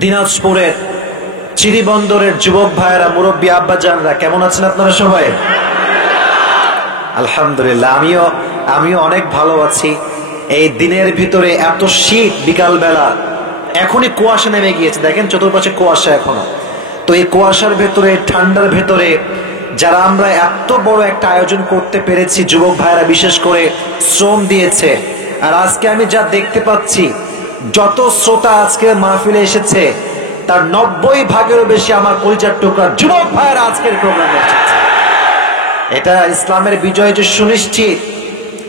দিনাজপুরের চিরিবন্দরের যুবক ভাইয়েরা, মুরব্বী আব্বাজানরা কেমন আছেন আপনারা সবাই? আলহামদুলিল্লাহ, আমিও অনেক ভালো আছি। এই দিনের ভিতরে এত শীত, বিকাল বেলা এখনই কুয়াশা নেমে গিয়েছে, দেখেন চতুর্পাশে কুয়াশা এখনো। তো এই কুয়াশার ভেতরে, ঠান্ডার ভেতরে যারা আমরা এত বড় একটা আয়োজন করতে পেরেছি, যুবক ভাইরা বিশেষ করে শ্রম দিয়েছে। আর আজকে আমি যা দেখতে পাচ্ছি, যত শ্রোতা আজকে মাহফিলে এসেছে তার 90% বেশি আমার কলিজার টুকরা যুবক ভাইরা আজকের প্রোগ্রামে এসেছে। এটা ইসলামের বিজয় যে সুনিশ্চিত,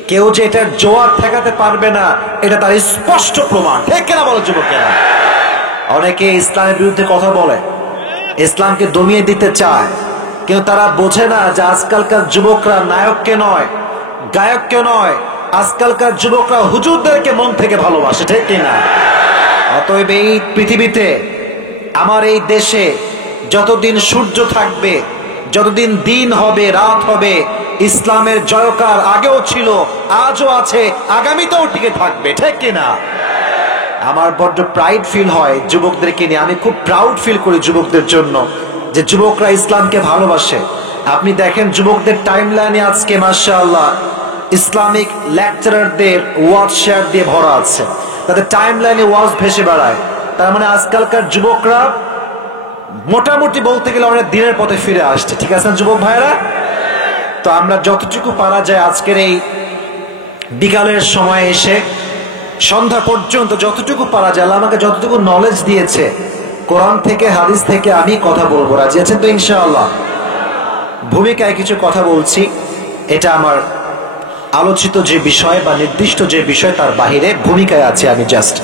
কেউ যে এটার জোয়ার ঠেকাতে পারবে না, এটা তার স্পষ্ট প্রমাণ। ঠিক কিনা বলো যুবকেরা? অনেকে ইসলামের বিরুদ্ধে কথা বলে, ইসলামকে দমিয়ে দিতে চায়, কিন্তু তারা বোঝে না যে আজকালকার যুবকরা নায়ককে নয়, গায়ককে নয়, আজকালকার যুবকরা হুজুরদেরকে মন থেকে ভালোবাসে। ঠিক কিনা? অতএব এই পৃথিবীতে, আমার এই দেশে যতদিন সূর্য থাকবে, যতদিন দিন হবে, রাত হবে, ইসলামের জয়কার আগেও ছিল, আজও আছে, আগামীতেও টিকে থাকবে। ঠিক কিনা? আমার বড্ড প্রাইড ফিল হয় যুবকদেরকে নিয়ে। আমি খুব প্রাউড ফিল করি যুবকদের জন্য, যে যুবকরা ইসলামকে ভালোবাসে। আপনি দেখেন যুবকদের টাইমলাইনে আজকে মাশাআল্লাহ ইসলামিক লেকচারারদের ওয়াজ শেয়ার দিয়ে ভরা আছে, তাদের টাইমলাইনে ওয়াজ ভেসে বেড়ায়। তার মানে আজকালকার যুবকরা মোটামুটি বলতে গেলে অনেক দিনের পথে ফিরে আসছে। ঠিক আছে যুবক ভাইরা? তো আমরা যতটুকু পারা যায় আজকের এই বিকালের সময় এসে সন্ধ্যা পর্যন্ত যতটুকু পারা যায়, আল্লাহ আমাকে যতটুকু নলেজ দিয়েছে কোরআন থেকে, হাদিস থেকে, আমি কথা বলবো। রাজি আছেন তো ইনশাআল্লাহ? ভূমিকায় কিছু কথা বলছি, এটা আমার আলোচিত যে বিষয় বা নির্দিষ্ট যে বিষয় তার বাহিরে ভূমিকায় আছে। আমি জাস্ট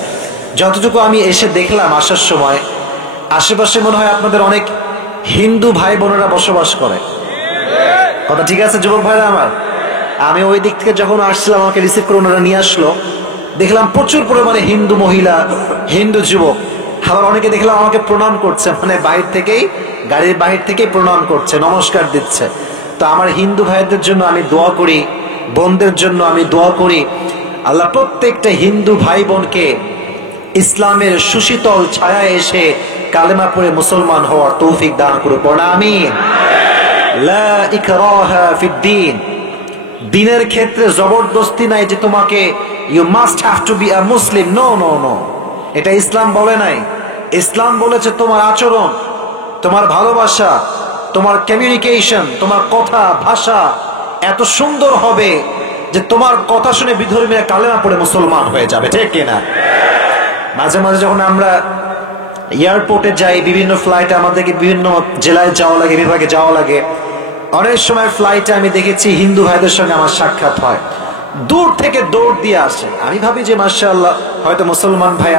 যতটুকু আমি এসে দেখলাম আসার সময়, আশেপাশে মনে হয় আপনাদের অনেক হিন্দু ভাই বোনেরা বসবাস করে। কথা ঠিক আছে যুবক ভাইরা আমার? আমি ওই দিক থেকে যখন আসছিলাম, আমাকে রিসিভ করে ওনারা নিয়ে আসলো, দেখলাম প্রচুর পরিমাণে হিন্দু মহিলা, হিন্দু যুবক। আবার অনেকে দেখলাম আমাকে প্রণাম করছে, মানে বাহির থেকেই, গাড়ির বাহির থেকেই প্রণাম করছে, নমস্কার দিচ্ছে। তো আমার হিন্দু ভাইদের জন্য আমি দোয়া করি, বোনদের জন্য আমি দোয়া করি, আল্লাহ প্রত্যেকটা হিন্দু ভাই বোনকে ইসলামের সুশীতল ছায়ায় এসে কালেমা পড়ে মুসলমান হওয়ার তৌফিক দান করুন। পড়া আমিন। লা ইকরাহা ফিদ্দীন, দিনের ক্ষেত্রে জবরদস্তি নাই যে তোমাকে you must have to be a Muslim. No no no, এটা ইসলাম বলে নাই। ইসলাম বলেছে তোমার আচরণ, তোমার ভালোবাসা, তোমার কমিউনিকেশন, তোমার কথা ভাষা এত সুন্দর হবে যে তোমার কথা শুনে বিধর্মীরা কালেমা পড়ে মুসলমান হয়ে যাবে। ঠিক কিনা? মাঝে মাঝে যখন আমরা এয়ারপোর্টে যাই, বিভিন্ন ফ্লাইটে আমাদেরকে বিভিন্ন জেলায় যাওয়া লাগে, বিভাগে যাওয়া লাগে, অনেক সময় ফ্লাইটে আমি দেখেছি হিন্দু ভাইদের সঙ্গে আমার সাক্ষাৎ হয়, দূর থেকে দৌড় দিয়ে আসে। আমি ভাবি যে মাশাআল্লাহ হয়তো মুসলমান ভাই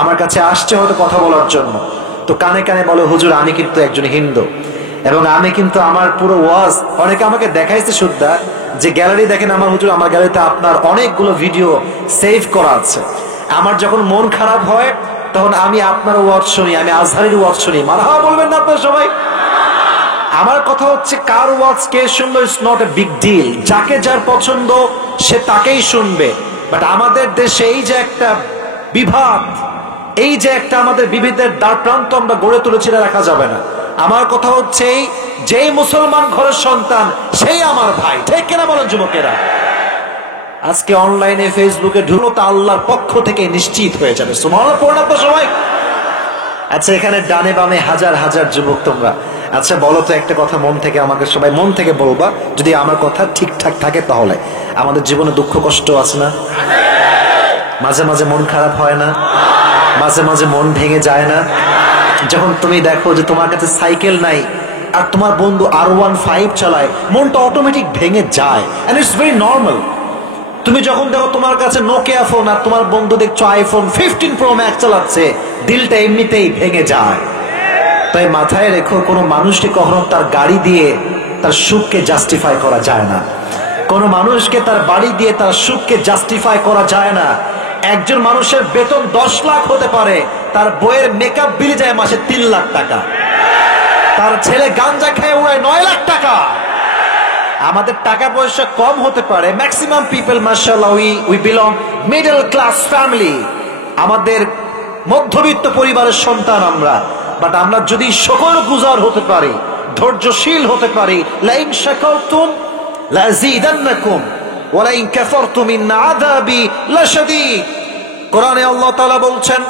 আমার কাছে আসছে হয়তো কথা বলার জন্য। তো কানে কানে বলে, হুজুর আমি কিন্তু একজন হিন্দু, এবং আমি কিন্তু আমার পুরো ওয়াজ, অনেকে আমাকে দেখাইছে সুদ্ধা যে গ্যালারি দেখেন আমার হুজুর, আমার গ্যালারিতে আপনার অনেকগুলো ভিডিও সেভ করা আছে। আমার যখন মন খারাপ হয় তখন আমি আপনার ওয়াজ শুনি, আমি আজহারের ওয়াজ শুনি। মারহাবা বলবেন না আপনারা সবাই? আমার কথা হচ্ছে, কার ওয়াজ কে শুনবে it's not a big deal, যাকে যার পছন্দ সে তাকেই শুনবে। বাট আমাদের দেশে এই যে একটা বিভাগ, এই যে একটা আমাদের বিভেদের দ্বার প্রান্ত আমরা গড়ে তুলেছি, রাখা যাবে না। আমার কথা হচ্ছে, যেই মুসলমান ঘরের সন্তান সেই আমার ভাই। ঠিক কিনা বলেন যুবকেরা? আজকে অনলাইনে ফেসবুকে ঢুকলো তা আল্লাহর পক্ষ থেকে নিশ্চিত হয়ে যাবে। সুবহানাল্লাহ পড়ুন আপনারা সবাই। আচ্ছা, এখানে ডানে বামে হাজার হাজার যুবক তোমরা, আচ্ছা বলো তো একটা কথা মন থেকে, আমাকে সবাই মন থেকে বলবা, যদি আমার কথা ঠিকঠাক থাকে তাহলে। আমাদের জীবনে দুঃখ কষ্ট আছে না? মাঝে মাঝে মন খারাপ হয় না? মাঝে মাঝে মন ভেঙে যায় না? যখন তুমি দেখো যে তোমার কাছে সাইকেল নাই আর তোমার বন্ধু R15 চালায়, মনটা অটোমেটিক ভেঙে যায়, এন্ড ইটস ভেরি নর্মাল। তুমি যখন দেখো তোমার কাছে নোকিয়া ফোন আর তোমার বন্ধু দেখছো আইফোন 15 Pro Max চালাচ্ছে, দিলটা এমনিতেই ভেঙে যায়। তাই মাথায় রেখো, কোনো মানুষকে কখনো তার গাড়ি দিয়ে তার সুখকে জাস্টিফাই করা যায় না। কোনো মানুষকে তার বাড়ি দিয়ে তার সুখকে জাস্টিফাই করা যায় না। একজন মানুষের বেতন 10 লাখ হতে পারে, তার বইয়ের মেকআপ বিল যায় মাসে 3 লাখ টাকা, তার ছেলে গাঞ্জা খেয়ে উড়ায় 9 লাখ টাকা। আমাদের টাকা পয়সা কম হতে পারে, ম্যাক্সিমাম পিপল মাশাআল্লাহ we belong middle class family. আমাদের মধ্যবিত্ত পরিবারের সন্তান আমরা, বাট আমরা যদি শুকরগুজার হতে পারি, ধৈর্যশীল হতে পারি, লাইন শাকারতুম লাযীদান্নাকুম ওয়া লাইন কাফারতুম ইন্না আযাবি লাশাদীদ। কোরআনে আল্লাহ তাআলা বলছেন,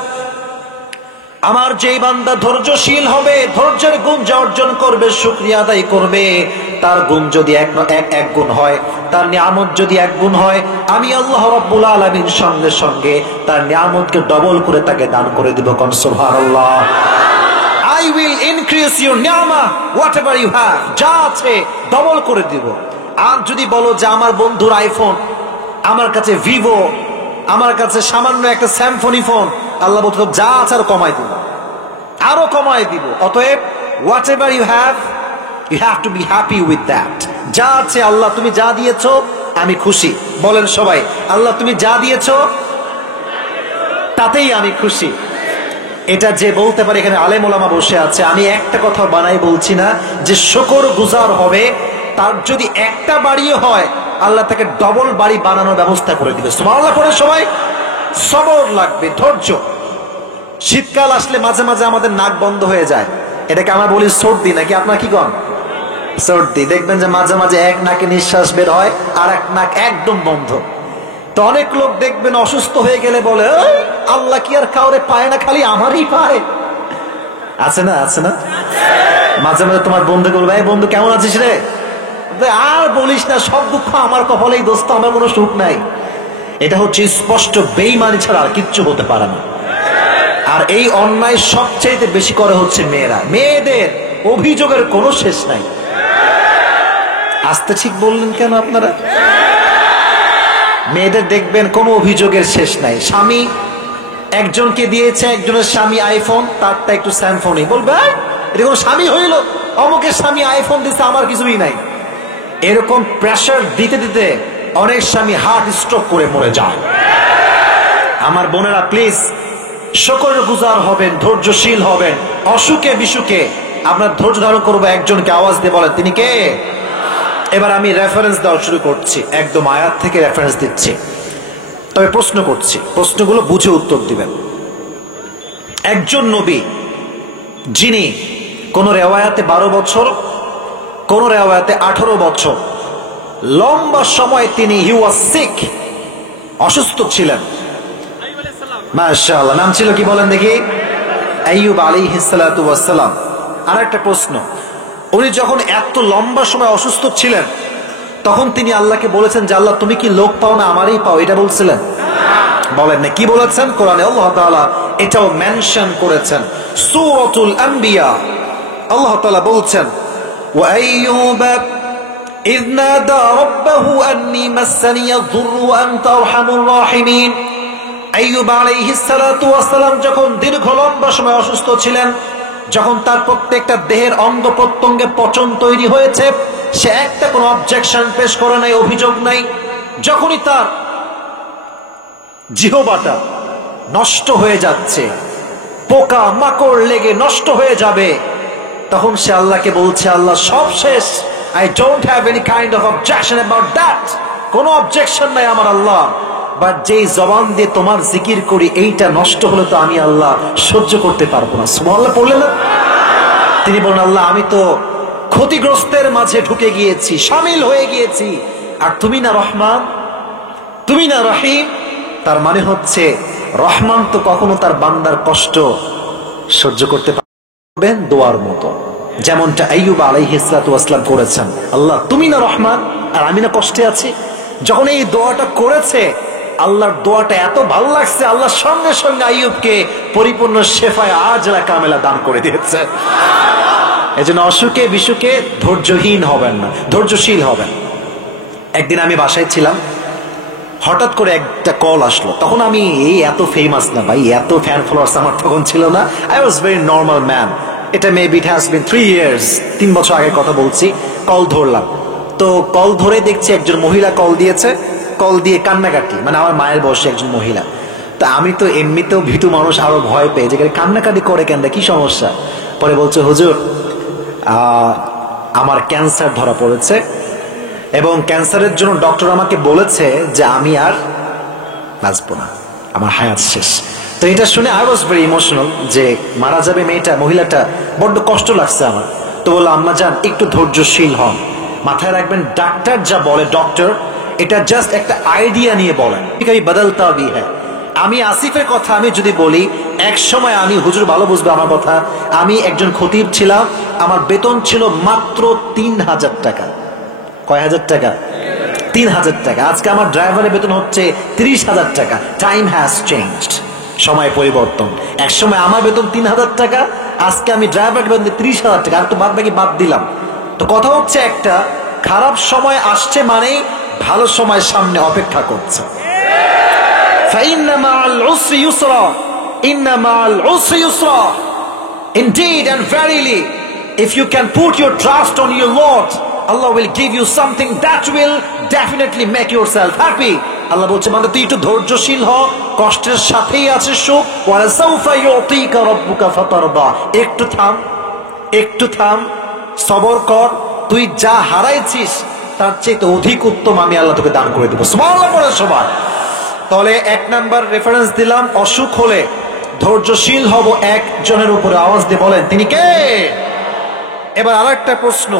আমার যেই বান্দা ধৈর্যশীল হবে, ধৈর্যের গুণ যা অর্জন করবে, শুকরিয়া আদায় করবে, তার গুণ যদি এক গুণ হয়, তার নিয়ামত যদি এক গুণ হয়, আমি আল্লাহ রাব্বুল আলামিন সঙ্গে সঙ্গে তার নিয়ামতকে ডবল করে তাকে দান করে দিব। কোন সুবহানাল্লাহ। I will increase your নিয়ামা whatever you have, যা আছে ডবল করে দিব। আর যদি বলো যে আমার বন্ধুর আইফোন, আমার কাছে ভিভো, আমার কাছে সামান্য একটা স্যামসং ফোন, আল্লাহ বলতো যা আছে আরো কমাই দিব, আরো কমাই দিব। অতএব whatever you have to be happy with that. যা আছে আল্লাহ তুমি যা দিয়েছো আমি খুশি। বলেন সবাই, আল্লাহ তুমি যা দিয়েছো তাতেই আমি খুশি। এটা যে বলতে পারে, এখানে আলেম ওলামা বসে আছে, আমি একটা কথা বানাই বলছি না, যে শুকরগুজার হবে, তার যদি একটা বাড়িও হয় আল্লাহ তাকে ডবল বাড়ি বানানোর ব্যবস্থা করে দিবে। সুবহানাল্লাহ পড়ে সবাই। সবর লাগবে, ধৈর্য। শীতকাল আসলে মাঝে মাঝে আমাদের নাক বন্ধ হয়ে যায়, এটাকে আমরা বলি সর্দি, নাকি আপনার কি কন? সর্দি। দেখবেন যে মাঝে মাঝে এক নাকে নিঃশ্বাস বের হয় আর এক নাক একদম বন্ধ। তো অনেক লোক দেখবেন অসুস্থ হয়ে গেলে বলে, আল্লাহ কি আর কাউরে পায় না, খালি আমারই পায়। আছে না? আছে না? মাঝে মাঝে তোমার বন্ধু বলবে, বন্ধু কেমন আছিস রে? আর বলিস না, সব দুঃখ আমার কপালেই, দোস্ত আমার কোনো সুখ নাই। এটা হচ্ছে স্পষ্ট বেঈমানি ছাড়া আর কিচ্ছু হতে পারে না। আর এই অন্যায় সবচেয়ে বেশি করে হচ্ছে মেয়েরা। মেয়েদের অভিযোগের কোনো শেষ নাই। আসতে ঠিক বললেন কেন আপনারা? মেয়েদের দেখবেন কোনো অভিযোগের শেষ নাই। স্বামী একজনকে দিয়েছে, একজনের স্বামী আইফোন, তারটা একটু স্যামসংই, বলবে এরকম স্বামী হইল, অমুকের স্বামী আইফোন দিচ্ছে, আমার কিছুই নাই। এরকম প্রেসার দিতে দিতে অনেক স্বামী হার্ট স্ট্রোক করে মরে যায়। আমার বোনেরা প্লিজ শুকরগুজার হবেন, ধৈর্যশীল হবেন। অসুখে বিসুখে আপনার ধৈর্য ধারণ করবো। একজনকে আওয়াজ দিয়ে বলেন, তিনি কে? এবার আমি রেফারেন্স দেওয়া শুরু করছি, একদম আয়াত থেকে রেফারেন্স দিচ্ছি, তবে প্রশ্ন করছি, প্রশ্নগুলো বুঝে উত্তর দিবেন। একজন নবী, যিনি কোন রেওয়ায়াতে 12 বছর, কোন রেওয়ায়াতে 18 বছর লম্বা সময় তিনি হি ওয়াজ সিক, অসুস্থ ছিলেন। মাশাআল্লাহ। নাম ছিল কি বলেন দেখি? আইয়ুব আলাইহিস সালাতু ওয়াস সালাম। আর একটা প্রশ্ন, উনি যখন এত লম্বা সময় অসুস্থ ছিলেন, তখন তিনি আল্লাহকে বলেছেন যে আল্লাহ তুমি কি লোক পাও না আমারই পাও, এটা বলছিলেন? বলেন না। কি বলেছেন? কোরআনে আল্লাহ তাআলা এটাও মেনশন করেছেন। সূরাতুল আম্বিয়া আল্লাহ তাআলা বলছেন, ওয়া আইয়ুবা ইয নাদা রাব্বাহু আন্নী মাসসানিয়া যুররু ওয়া আনতা আরহামুর রাহিমিন। আইয়ুব আলাইহিস সালাতু ওয়াস সালাম যখন দীর্ঘ লম্বা সময় অসুস্থ ছিলেন, যখন তার প্রত্যেকটা দেহের অঙ্গ প্রত্যঙ্গে পচন তৈরি হয়েছে, সে একটা কোনো অবজেকশন পেশ করে নাই, অভিযোগ নাই। যখনই তার জিহ্বাটা নষ্ট হয়ে যাচ্ছে, পোকা মাকড় লেগে নষ্ট হয়ে যাবে, তখন সে আল্লাহকে বলছে, আল্লাহ সব শেষ, I don't have any kind of objection about that, কোনো অবজেকশন নাই আমার আল্লাহ, বাট যেই জবান দিয়ে তোমার জিকির করি এইটা নষ্ট হলে তো আমি আল্লাহ সহ্য করতে পারবো না। সুবহানাল্লাহ পড়লেন না? তিনি বলেন, আল্লাহ আমি তো ক্ষতিগ্রস্তের মাঝে ঢুকে গিয়েছি, শামিল হয়ে গিয়েছি, আর তুমি না রহমান, তুমি না রহিম। তার মানে হচ্ছে রহমান তো কখনো তার বান্দার কষ্ট সহ্য করতে পারবেন দোয়ার মতো, যেমনটা আইয়ুব আলাইহিস সালাতু ওয়াস সালাম করেছেন। আল্লাহ তুমি না রহমান আর আমি না কষ্টে আছি। যখন এই দোয়াটা করেছে, আল্লাহর দোয়াটা এত ভালো লাগছে, আল্লাহ সঙ্গে সঙ্গে আইয়ুবকে পরিপূর্ণ শেফায়ে আজলা কামেলা দান করে দিয়েছে। এজন্য অসুখে বিসুখে ধৈর্যহীন হবেন না, ধৈর্যশীল হবেন। একদিন আমি বাসায় ছিলাম, হঠাৎ করে একটা কল আসলো। তখন আমি এই এত ফেমাস না ভাই, এত ফ্যান ফলোয়ার্স আমার তখন ছিল না। I was very normal man. এটা maybe it has been 3 years, 3 বছর আগের কথা বলছি। কল ধরলাম, তো কল ধরে দেখছি একজন মহিলা কল দিয়েছে, কল দিয়ে কান্নাকাটি, মানে আমার মায়ের বয়সী একজন মহিলা। তা আমি তো এমনিতেও ভীতু মানুষ, আরো ভয় পেয়ে, যেখানে কান্নাকাটি করে কেন, কি সমস্যা? পরে বলছে, হুজুর আমার ক্যান্সার ধরা পড়েছে এবং ক্যান্সারের জন্য ডক্টর আমাকে বলেছে যে আমি আর বাঁচবো না, আমার হায়াত শেষ। তো এটা শুনে আই ওয়াজ ভেরি ইমোশনাল, যে মারা যাবে মেয়েটা, মহিলাটা, বড্ড কষ্ট লাগছে আমার। তো বললো আম্মা জান একটু ধৈর্যশীল হন, মাথায় রাখবেন ডাক্তার যা বলে, ডক্টর এটা জাস্ট একটা আইডিয়া নিয়ে বলেন, বদলতা ভি হ্যায়। আমি আসিফের কথা আমি যদি বলি, এক সময় আমি, হুজুর ভালো বুঝবে আমার কথা, আমি একজন খতিব ছিলাম, আমার বেতন ছিল মাত্র 3000 টাকা। কয় হাজার টাকা? 3000 টাকা। আজকে আমার ড্রাইভারের বেতন হচ্ছে 30,000 টাকা। টাইম হ্যাজ চেঞ্জড, সময় পরিবর্তন। এক সময় আমার বেতন 3000 টাকা, আজকে আমি ড্রাইভারের বেতন 30,000 টাকা। আর তো বাদ বাকি বাদ দিলাম। তো কথা হচ্ছে একটা, খারাপ সময় আসছে মানেই ভালো সময় সামনে অপেক্ষা করছে। فإن مع العسر يسرا إن مع العسر يسرا. Indeed and verily, if you can put your trust on your Lord, Allah will give you something that will definitely make yourself happy. আল্লাহ বলছে মানে তুই একটু ধৈর্যশীল হ, কষ্টের সাথেই আছে সুখ। ওয়ালাসাউফা ইউতিকা রাব্বুকা ফাতারদা। একটু থাম, একটু থাম, সবর কর, তুই যা হারাইছিস তার চেয়ে অধিক উত্তম আমি আল্লাহ তোকে দান করে দেবো। সুবহানাল্লাহ পড়ে সবাই। তাহলে 1 নাম্বার রেফারেন্স দিলাম, অসুখ হলে ধৈর্যশীল হব একজনের উপরে। আওয়াজ দিয়ে বলেন তিনি কে? এবার আরেকটা প্রশ্ন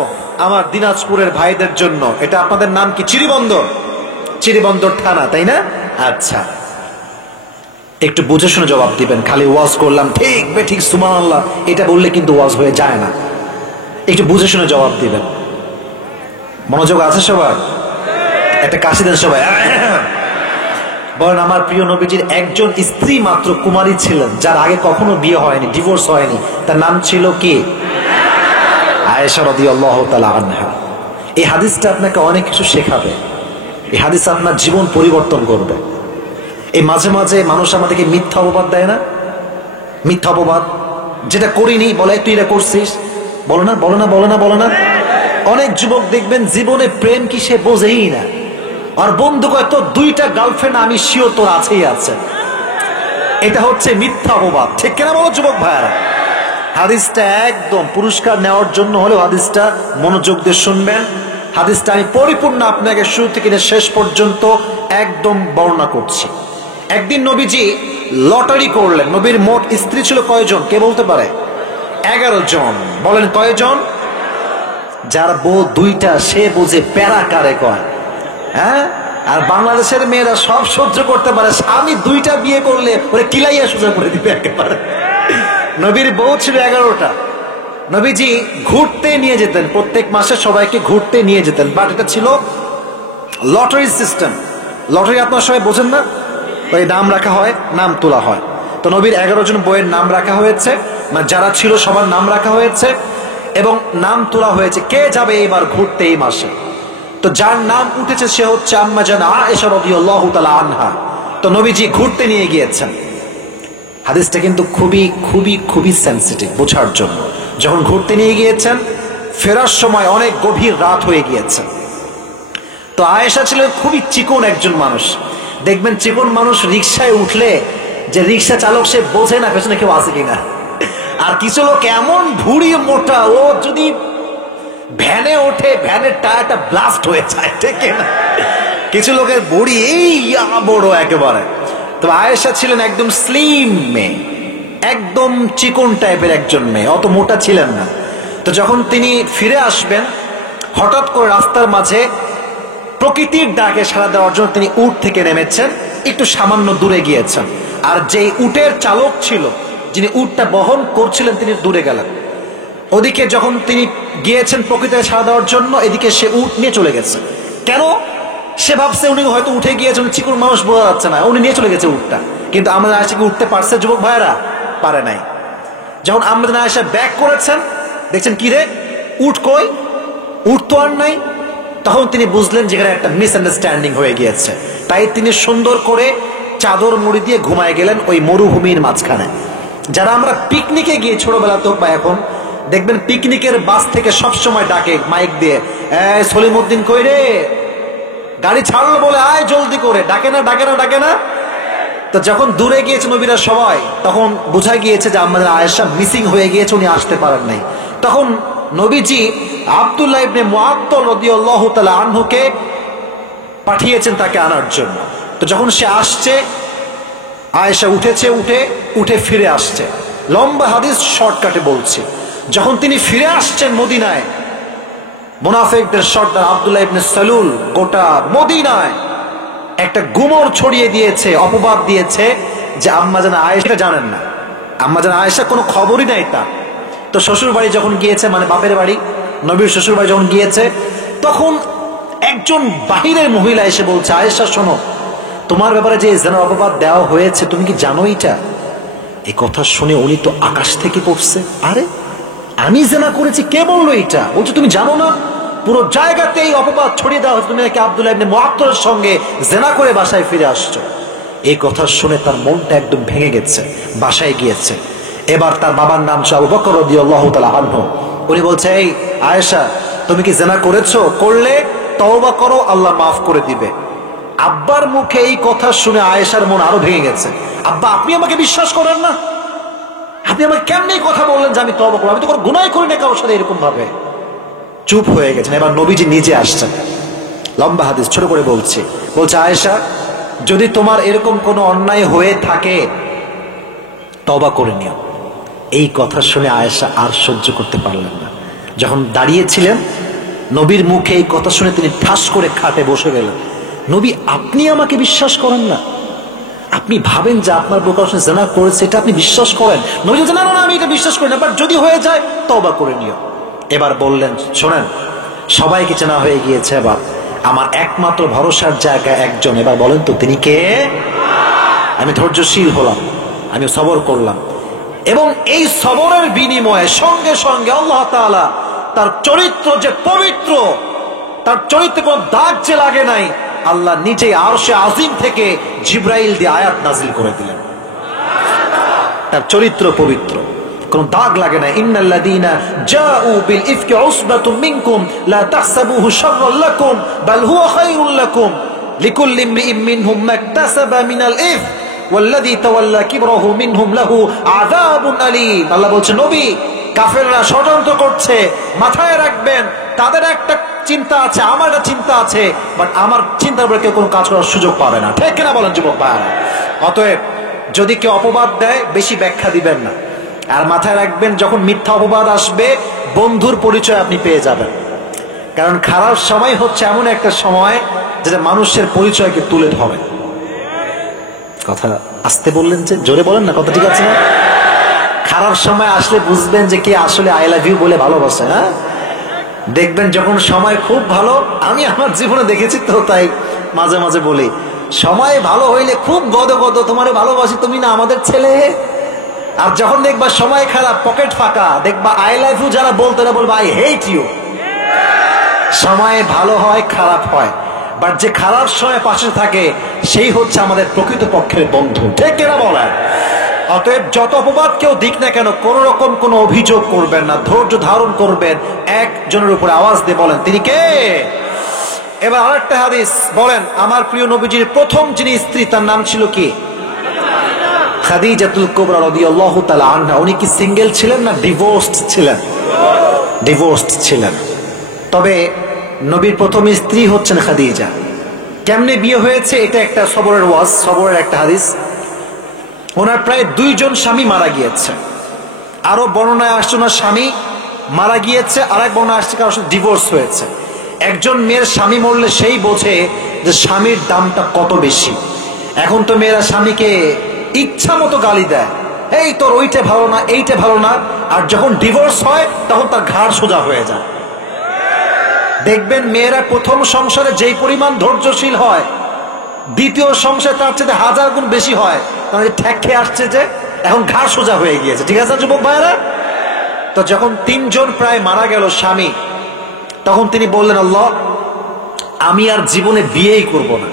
আমার দিনাজপুরের ভাইদের জন্য, এটা আপনাদের নাম কি? চিরিবন্দর, চিরিবন্দর থানা, তাই না? আচ্ছা, একটু বুঝে শুনে জবাব দিবেন। খালি ওয়াজ করলাম ঠিক বে ঠিক সুবহানাল্লাহ এটা বললে কিন্তু ওয়াজ হয়ে যায় না, একটু বুঝে শুনে জবাব দিবেন। মনোযোগ আছে সবার? একটা কাশি দেন সবাই। বলেন আমার প্রিয় নবীজির একজন স্ত্রী মাত্র কুমারী ছিলেন, যার আগে কখনো বিয়ে হয়নি, ডিভোর্স হয়নি। তার নাম ছিল কি? আয়েশা রাদিয়াল্লাহু তাআলা আনহা। এই হাদিসটা আপনাকে অনেক কিছু শেখাবে, এই হাদিস আপনার জীবন পরিবর্তন করবে। এই মাঝে মাঝে মানুষ আমাদেরকে মিথ্যা অপবাদ দেয় না? মিথ্যা অপবাদ, যেটা করিনি বলে তুই এটা করছিস, বলো না বলো না বলো না বলো না। অনেক যুবক দেখবেন জীবনে প্রেম কি সে বোঝেই না, আর বন্ধু কয় তোর 2টা গার্লফ্রেন্ড, আমি শিওর তোর আছেই আছে। এটা হচ্ছে মিথ্যা অপবাদ, ঠিক কেনা বলো যুবক ভাইয়ারা? হাদিসটা একদম পুরস্কার নেওয়ার জন্য হলেও হাদিসটা মনোযোগ দিয়ে শুনবেন। হাদিসটা আমি পরিপূর্ণ আপনাকে শুরু থেকে শেষ পর্যন্ত একদম বর্ণনা করছি। একদিন নবীজি লটারি করলেন। নবীর মোট স্ত্রী ছিল কয়জন কে বলতে পারে? 11 জন। বলেন কয়জন? যার বউ 2টা সে বুঝে প্যারা কারে কয়, হ্যাঁ? আর বাংলাদেশের মেয়েরা সব সহ্য করতে পারে, স্বামী 2টা বিয়ে করলে ওরে কিলাইয়া সোজা করে দিবে একেবারে। নবীর বউ ছিল 11টা। নবীজি ঘুরতে নিয়ে যেতেন, প্রত্যেক মাসে সবাইকে ঘুরতে নিয়ে যেতেন, বাট এটা ছিল লটারি সিস্টেম। লটারি আপনার সবাই বোঝেন না? ওই নাম রাখা হয়, নাম তোলা হয়। তো নবীর 11 জন বইয়ের নাম রাখা হয়েছে, মানে যারা ছিল সবার নাম রাখা হয়েছে এবং নাম তোলা হয়েছে কে যাবে এবার ঘুরতে এই মাসে। তো যার নাম উঠেছে সে হচ্ছে আম্মা জান আয়েশা রাদিয়াল্লাহু তাআলা আনহা। তো নবীজি ঘুরতে নিয়ে গিয়েছেন। হাদিসটা কিন্তু খুবই খুবই খুবই সেনসিটিভ বোঝার জন্য। যখন ঘুরতে নিয়ে গিয়েছেন, ফেরার সময় অনেক গভীর রাত হয়ে গিয়েছে। তো আয়েশা ছিল খুবই চিকন একজন মানুষ। দেখবেন চিকন মানুষ রিকশায় উঠলে যে রিকশা চালক সে বোঝে না পেছনে কেউ আছে কিনা। আর কিছু লোক এমন ভুড়ি মোটা, ও যদি ভ্যানে ওঠে ভ্যানের টায়ারটা ব্লাস্ট হয়ে যায়, ঠিক না? কিছু লোকের ভুড়ি এই বড় একেবারে। তো আয়েশা ছিলেন একদম স্লিম মেয়ে, একদম চিকন টাইপের একজন মেয়ে, অত মোটা ছিলেন না। তো যখন তিনি ফিরে আসবেন, হঠাৎ করে রাস্তার মাঝে প্রকৃতির ডাকে সাড়া দেওয়ার জন্য তিনি উট থেকে নেমেছেন, একটু সামান্য দূরে গিয়েছেন। আর যেই উটের চালক ছিল, যিনি উটটা বহন করছিলেন, তিনি দূরে গেলেন। ওদিকে যখন তিনি গিয়েছেন প্রকৃতিকে সাড়া দেওয়ার জন্য, এদিকে সে উট নিয়ে চলে গেছে। কেন? সে ভাবছে উনি হয়তো উঠে গিয়েছেন, চিকন মানুষ বোঝা যাচ্ছে না, উনি নিয়ে চলে গেছে উটটা। কিন্তু আমাদের আয়েশা কি উঠতে পারছে যুবক ভাইয়েরা? পারে নাই। যখন আমাদের আয়েশা ব্যাক করেছেন, দেখছেন কি রে উট কই, উট তো আর নাই। তখন তিনি বুঝলেন যেখানে একটা মিসআন্ডারস্ট্যান্ডিং হয়ে গিয়েছে। তাই তিনি সুন্দর করে চাদর মুড়ি দিয়ে ঘুমায় গেলেন ওই মরুভূমির মাঝখানে। যারা আমরা পিকনিকে গিয়ে ছোটবেলাতে হোক বা এখন, দেখবেন পিকনিকের বাস থেকে সবসময় ডাকে মাইক দিয়ে, সলিমউদ্দিন কই রে, গাড়ি ছাড়লো বলে আয় জলদি করে, ডাকে না ডাকে না ডাকে না। তো যখন দূরে গিয়েছে নবীরা সবাই, তখন বোঝা গিয়েছে যে আমাদের আয়েশা মিসিং হয়ে গিয়েছে, উনি আসতে পারেন নাই। তখন নবীজি আব্দুল্লাহ ইবনে মুআত্তাল রাদিয়াল্লাহু তাআলা আনহুকে পাঠিয়েছেন তাকে আনার জন্য। তো যখন সে আসছে, আয়েশা উঠেছে, উঠে ফিরে আসছে। লম্বা হাদিস, শর্টকাটে বলছি। যখন তিনি ফিরে আসছেন মদিনায়, মুনাফিকদের সর্দার আব্দুল্লাহ ইবনে সালুল গোটা মদিনায় একটা গুমর ছড়িয়ে দিয়েছে, অপবাদ দিয়েছে যে আম্মাজান আয়েশা জানেন না, আম্মাজান আয়েশা কোনো খবরই নাই তার। তো শ্বশুর বাড়ি যখন গিয়েছে, মানে বাপের বাড়ি, নবীর শ্বশুর বাড়ি যখন গিয়েছে, তখন একজন বাহিরের মহিলা এসে বলছে, আয়েশা শোনো, তোমার ব্যাপারে যে জেনার অপবাদ দেওয়া হয়েছে তুমি কি জানো এটা? এই কথা শুনে উনি তো আকাশ থেকে পড়ছে, আরে আমি জেনা করেছি, কে বললো এটা? বলছে তুমি জানো না, পুরো জায়গাতে এই অপবাদ ছড়িয়ে দেওয়া হচ্ছে, তুমি নাকি আব্দুল্লাহ ইবনে মুআত্তারের সঙ্গে জেনা করে বাসায় ফিরে আসছো। এই কথা শুনে তার মনটা একদম ভেঙে গেছে, বাসায় গিয়েছে। এবার তার বাবার নাম ছিল আবু বকর রাদিয়াল্লাহু তাআলা আনহু। উনি বলছে, এই আয়েশা, তুমি কি জেনা করেছো? করলে তওবা করো, আল্লাহ মাফ করে দিবে। আব্বার মুখে এই কথা শুনে আয়েশার মন আরো ভেঙে গেছে। আব্বা, আপনি আমাকে বিশ্বাস করেন না? আপনি আমাকে কেমনি কথা বললেন যে আমি তওবা করব? আমি তো কোনো গুনাহ করি না কারোর সাথে এরকম ভাবে। চুপ হয়ে গেছেন। এবার নবীজি নিজে আসছেন। লম্বা হাদিস, ছোট করে বলছে আয়েশা, যদি তোমার এরকম কোনো অন্যায় হয়ে থাকে তওবা করে নিও। এই কথা শুনে আয়েশা আর সহ্য করতে পারলেন না। যখন দাঁড়িয়েছিলেন, নবীর মুখে এই কথা শুনে তিনি ঠাস করে খাটে বসে গেলেন। নবী, আপনি আমাকে বিশ্বাস করেন না? আপনি ভাবেন যে আপনার বউ কারোর সাথে জিনা করেছে, এটা আপনি বিশ্বাস করেন? নবী বলছেন, না না, আমি এটা বিশ্বাস করি না, বাট যদি হয়ে যায় তওবা করে নিও। এবার বললেন, শোনেন, সবাইকে চেনা হয়ে গিয়েছে, এবার আমার একমাত্র ভরসার জায়গা একজন, এবার বলেন তো তিনি কে? আমি ধৈর্যশীল হলাম, আমি সবর করলাম, এবং এই সবরের বিনিময়ে সঙ্গে সঙ্গে আল্লাহ তাআলা তার চরিত্র যে পবিত্র, তার চরিত্রে কোনো দাগ যে লাগে নাই, আল্লাহ নিজেই আরশে আজিম থেকে জিবরাইল দিয়ে আয়াত নাজিল করে দিলেন। তার চরিত্র পবিত্র, কোন দাগ লাগে না। ইন্নাল্লাযীনা জাউ বিল ইফকি উসবাতুম মিনকুম লা তাহসাবুহু শাররাল লাকুম বাল হুয়া খায়রুল লাকুম লিকুল্লি ইমরিইম মিনহুম মাকতাসাবা মিনাল ইফ ওয়াল্লাযী তাওয়াল্লা কিবরাহু মিনহুম লাহু আযাবুন আলীম। আল্লাহ বলছে, নবী, কাফেররা ষড়যন্ত্র করছে, মাথায় রাখবেন তাদের একটা চিন্তা আছে, আমার একটা চিন্তা আছে, বাট আমার চিন্তার উপরে কেউ কোনো কাজ করার সুযোগ পাবে না। ঠিক কিনা বলেন যুবক ভাইরা? অতএব যদি কেউ অপবাদ দেয়, বেশি ব্যাখ্যা দিবেন না। আর মাথায় রাখবেন, যখন মিথ্যা অপবাদ আসবে, বন্ধুর পরিচয় আপনি পেয়ে যাবেন। কারণ খারাপ সময় হচ্ছে এমন একটা সময় যেটা মানুষের পরিচয়কে তুলে ধরে। কথা আস্তে বললেন যে, জোরে বলেন না, কথা ঠিক আছে না? খারাপ সময় আসলে বুঝবেন যে কে আসলে আই লাভ ইউ বলে ভালোবাসে। হ্যাঁ, দেখবেন যখন সময় খুব ভালো, আমি আমার জীবনে দেখেছি তো, তাই মাঝে মাঝে বলি, সময় ভালো হইলে খুব গদ গদ, তোমারে ভালোবাসি, তুমি না আমাদের ছেলে। আর যখন দেখবা সময় খারাপ, পকেট ফাঁকা, দেখবা আই লাভ ইউ যারা বলতে না বলবা আই হেট ইউ। সময় ভালো হয়, খারাপ হয়, বাট যে খারাপ সময় পাশে থাকে সেই হচ্ছে আমাদের প্রকৃত পক্ষের বন্ধু। ঠিক কিনা বলেন? অতএব যত অপবাদ কেউ দিক না কেন, কোন রকম কোন অভিযোগ করবেন না, ধৈর্য ধারণ করবেন, একজনের উপরে আওয়াজ দিয়ে বলেন তিনি কে। এবার আরেকটা হাদিস বলেন, আমার প্রিয় নবীজির প্রথম যিনি স্ত্রী তার নাম ছিল কি? খাদিজাতুল কুবরা রাদিয়াল্লাহু তাআলা আনহা। উনি কি সিঙ্গেল ছিলেন না ডিভোর্সড ছিলেন? ডিভোর্সড ছিলেন। তবে নবীর প্রথম স্ত্রী হচ্ছেন খাদিজা। কেমনে বিয়ে হয়েছে, এটা একটা সবরের ওয়াজ, সবরের একটা হাদিস। ওনার প্রায় 2 জন স্বামী মারা গিয়েছে। আরো বর্ণনায় আসছে ওনার স্বামী মারা গিয়েছে, আর এক বর্ণনা আসছে কারোর সাথে ডিভোর্স হয়েছে। একজন মেয়ের স্বামী মরলে সেই বোঝে যে স্বামীর দামটা কত বেশি। এখন তো মেয়েরা স্বামীকে ইচ্ছা মতো গালি দেয়, এই তোর ওইটা ভালো না, এইটা ভালো না। আর যখন ডিভোর্স হয় তখন তার ঘাড় সোজা হয়ে যায়। দেখবেন মেয়েরা প্রথম সংসারে যেই পরিমাণ ধৈর্যশীল হয়, দ্বিতীয় সংসারে তার চেয়ে 1000 গুণ বেশি হয়। কারণ ঠ্যাক খেয়ে আসছে যে, এখন ঘাড় সোজা হয়ে গিয়েছে। ঠিক আছে যুবক ভাইরা? তো যখন 3 জন প্রায় মারা গেল স্বামী, তখন তিনি বললেন, আল্লাহ, আমি আর জীবনে বিয়েই করব না,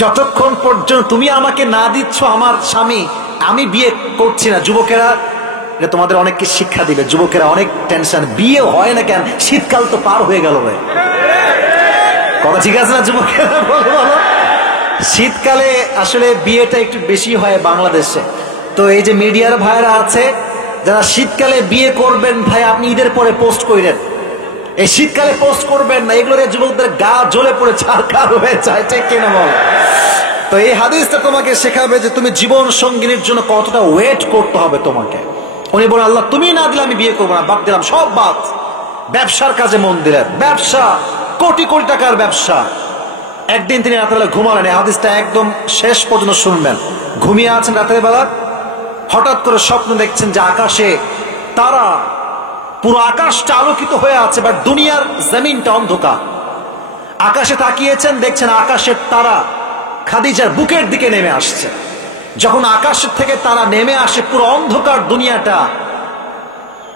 যতক্ষণ পর্যন্ত তুমি আমাকে না দিচ্ছ আমার স্বামী, আমি বিয়ে করছি না। যুবকেরা, এটা তোমাদের অনেককে শিক্ষা দিবে। যুবকেরা অনেক টেনশন, বিয়ে হয় না কেন, শীতকাল তো পার হয়ে গেল ভাই। কথা ঠিক আছে না যুবকেরা? বলো। শীতকালে আসলে বিয়েটা একটু বেশি হয় বাংলাদেশে। তো এই যে মিডিয়ার ভাইরা আছে যারা শীতকালে বিয়ে করবেন, ভাই আপনি ঈদের পরে পোস্ট করেন, এই শীতকালে পোস্ট করবেন না। এগুলো যুবকদের গা জ্বলে পড়ে ছারখার হয়ে যায়। ঠিক কিনা বল? তো এই হাদিসটা তোমাকে শেখাবে যে তুমি জীবন সঙ্গিনীর জন্য কতটা ওয়েট করতে হবে তোমাকে। উনি বলেন, আল্লাহ তুমি না দিলে আমি বিয়ে করবো না, বাদ দিলাম, সব বাদ। ব্যবসার কাজে মন দিলেন, ব্যবসা, কোটি কোটি টাকার ব্যবসা। একদিন তিনি রাতের বেলা ঘুমালেন, এই হাদিসটা একদম শেষ পর্যন্ত শুনবেন। ঘুমিয়ে আছেন রাতের বেলা, হঠাৎ করে স্বপ্ন দেখছেন যে আকাশে তারা, পুরো আকাশটা আলোকিত হয়ে আছে, বাট দুনিয়ার জমিনটা অন্ধকার। আকাশে তাকিয়েছেন, দেখছেন আকাশের তারা খাদিজার বুকের দিকে নেমে আসছে। যখন আকাশের থেকে তারা নেমে আসে, পুরো অন্ধকার দুনিয়াটা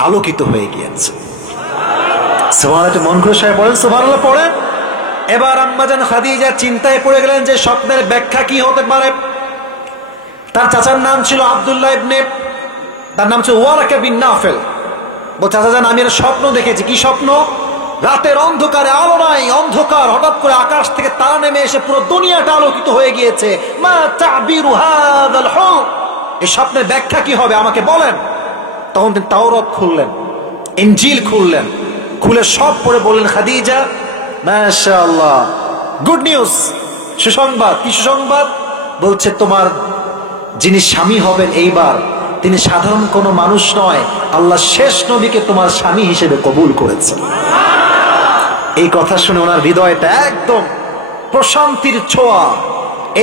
আলোকিত হয়ে গিয়েছে। সুবহানাল্লাহ, মন খুলে সবাই পড়েন সুবহানাল্লাহ পড়েন। এবার আম্মাজান খাদিজা চিন্তায় পড়ে গেলেন যে স্বপ্নের ব্যাখ্যা কি হতে পারে। তার চাচার নাম ছিল আব্দুল্লাহ ইবনে, তার নাম ছিল ওয়ারাকা বিন নাফেল। বল চাচা জান, আমি একটা স্বপ্ন দেখেছি। কি স্বপ্ন? রাতের অন্ধকারে, আলো নাই, অন্ধকার, হঠাৎ করে আকাশ থেকে তারা নেমে এসে পুরো দুনিয়াটা আলোকিত হয়ে গিয়েছে। মা তা'বিরু হাযাল হুলম, এই স্বপ্নের ব্যাখ্যা কি হবে আমাকে বলেন। তখন তিনি তাওরাত খুললেন, ইনজিল খুললেন, খুলে সব পড়ে বললেন, খাদিজা মাশাআল্লাহ, গুড নিউজ, সুসংবাদ। কি সুসংবাদ? বলছে তোমার যিনি স্বামী হবেন এইবার, তিনি সাধারণ কোনো মানুষ নয়, আল্লাহ শেষ নবীকে তোমার স্বামী হিসেবে কবুল করেছেন। এই কথা শুনে ওনার হৃদয়টা একদম প্রশান্তির ছোঁয়া।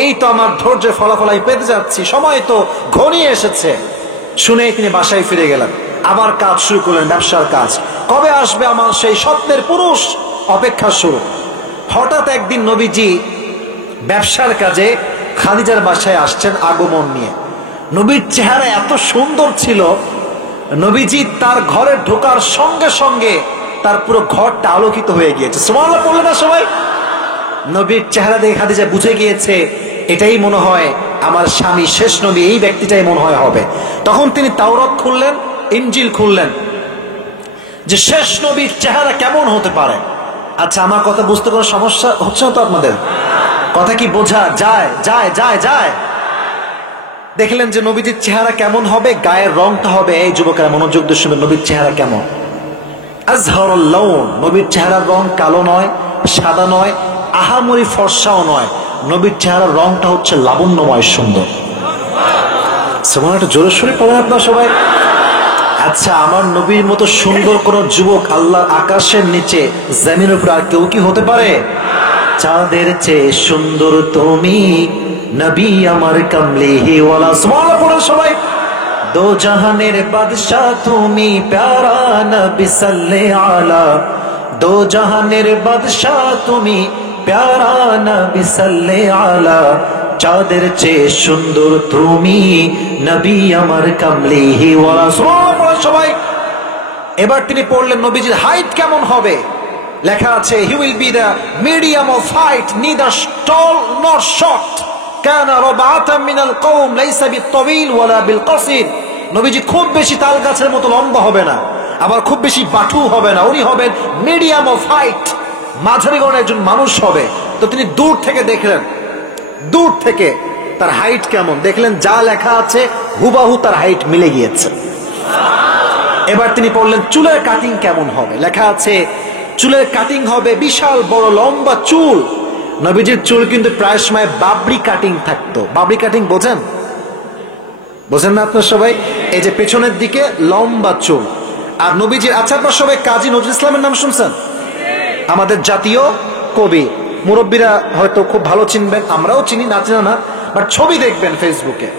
এই তো আমার ধৈর্যের ফলাফল আমি পেতে যাচ্ছি, সময় তো ঘনিয়ে এসেছে। শুনেই তিনি বাসায় ফিরে গেলেন, আবার কাজ শুরু করলেন, ব্যবসার কাজ। কবে আসবে আমার সেই স্বপ্নের পুরুষ? অপেক্ষা শুরু। হঠাৎ একদিন নবীজি ব্যবসার কাজে খাদিজার বাসায় আসছেন আগমন নিয়ে। নবীর চেহারা এত সুন্দর ছিল, নবীজি তার ঘরে ঢোকার সঙ্গে সঙ্গে তার পুরো ঘরটা আলোকিত হয়ে গিয়েছে। সুবহানাল্লাহ বললেন না সবাই? নবীর চেহারা দেখে খাদিজা বুঝে গিয়েছে এটাই মনে হয় আমার স্বামী, শেষ নবী, এই ব্যক্তিটাই মনে হয় হবে। তখন তিনি তাওরাত খুললেন, ইনজিল খুললেন, যে শেষ নবীর চেহারা কেমন হতে পারে। আচ্ছা, আমার কথা বুঝতে কোনো সমস্যা হচ্ছে না তো আপনাদের? কথা কি বোঝা যায়? যায় যায় যায় দেখলেন যে নবীজির চেহারা কেমন হবে, গায়ের রংটা হবে। এই যুবকেরা মনোযোগ দিয়ে শুনবেন, নবীর চেহারা কেমন। আজহারুল লাউন, নবীর চেহারার রং কালো নয়, সাদা নয়, আহামরি ফর্সাও নয়। নবীর চেহারার রংটা হচ্ছে লাবণ্যময়, সুন্দর। সুবহানাল্লাহ, একটা জোরে সোরে পড়েন আপনারা সবাই। আচ্ছা, আমার নবীর মতো সুন্দর কোন যুবক আল্লাহ আকাশের নিচে, জমিনের উপর আর কেউ কি হতে পারে? চাঁদের চেয়ে সুন্দর তুমি, নবী আমার কামলিহি ওয়ালা। সুবহানাল্লাহ পড়েন সবাই। দো জাহানের বাদশা তুমি, প্যারা নবী সাল্লাল্লাহু আলা। দো জাহানের বাদশা তুমি, প্যারা নবী সাল্লাল্লাহু আলা। চাঁদের চেয়ে সুন্দর তুমি, নবী আমার কামলিহি ওয়ালা। সুবহানাল্লাহ পড়েন সবাই। এবার তিনি পড়লেন নবীজির হাইট কেমন হবে। লেখা আছে, he will be the medium of height, neither tall nor short, কানা রাবাতাম মিনাল কওম, লাইসা বিত্তাবিল ওয়ালা বিল কাসির। নবীজি খুব বেশি তাল গাছের মতো লম্বা হবে না, আবার খুব বেশি বাটু হবে না। উনি হবেন মিডিয়াম অফ হাইট, মাঝারি গড়নের একজন মানুষ হবে। তো তিনি দূর থেকে দেখলেন, দূর থেকে তার হাইট কেমন দেখলেন, যা লেখা আছে হুবাহু তার হাইট মিলে গিয়েছে। এবার তিনি পড়লেন চুলের কাটিং কেমন হবে। লেখা আছে চুলের কাটিং হবে বিশাল বড় লম্বা চুল। নবীজির চুল কিন্তু প্রায় সময় বাবরি কাটিং থাকতো। বাবরি কাটিং বোঝেন? বোঝেন না আপনার সবাই? এই যে পেছনের দিকে লম্বা চুল। আর নবীজির, আচ্ছা আপনার সবাই কাজী নজরুল ইসলামের নাম শুনছেন? আমাদের জাতীয় কবি, মুরব্বীরা হয়তো খুব ভালো চিনবেন, আমরাও চিনি, না চিনা না, বাট ছবি দেখবেন ফেসবুকে,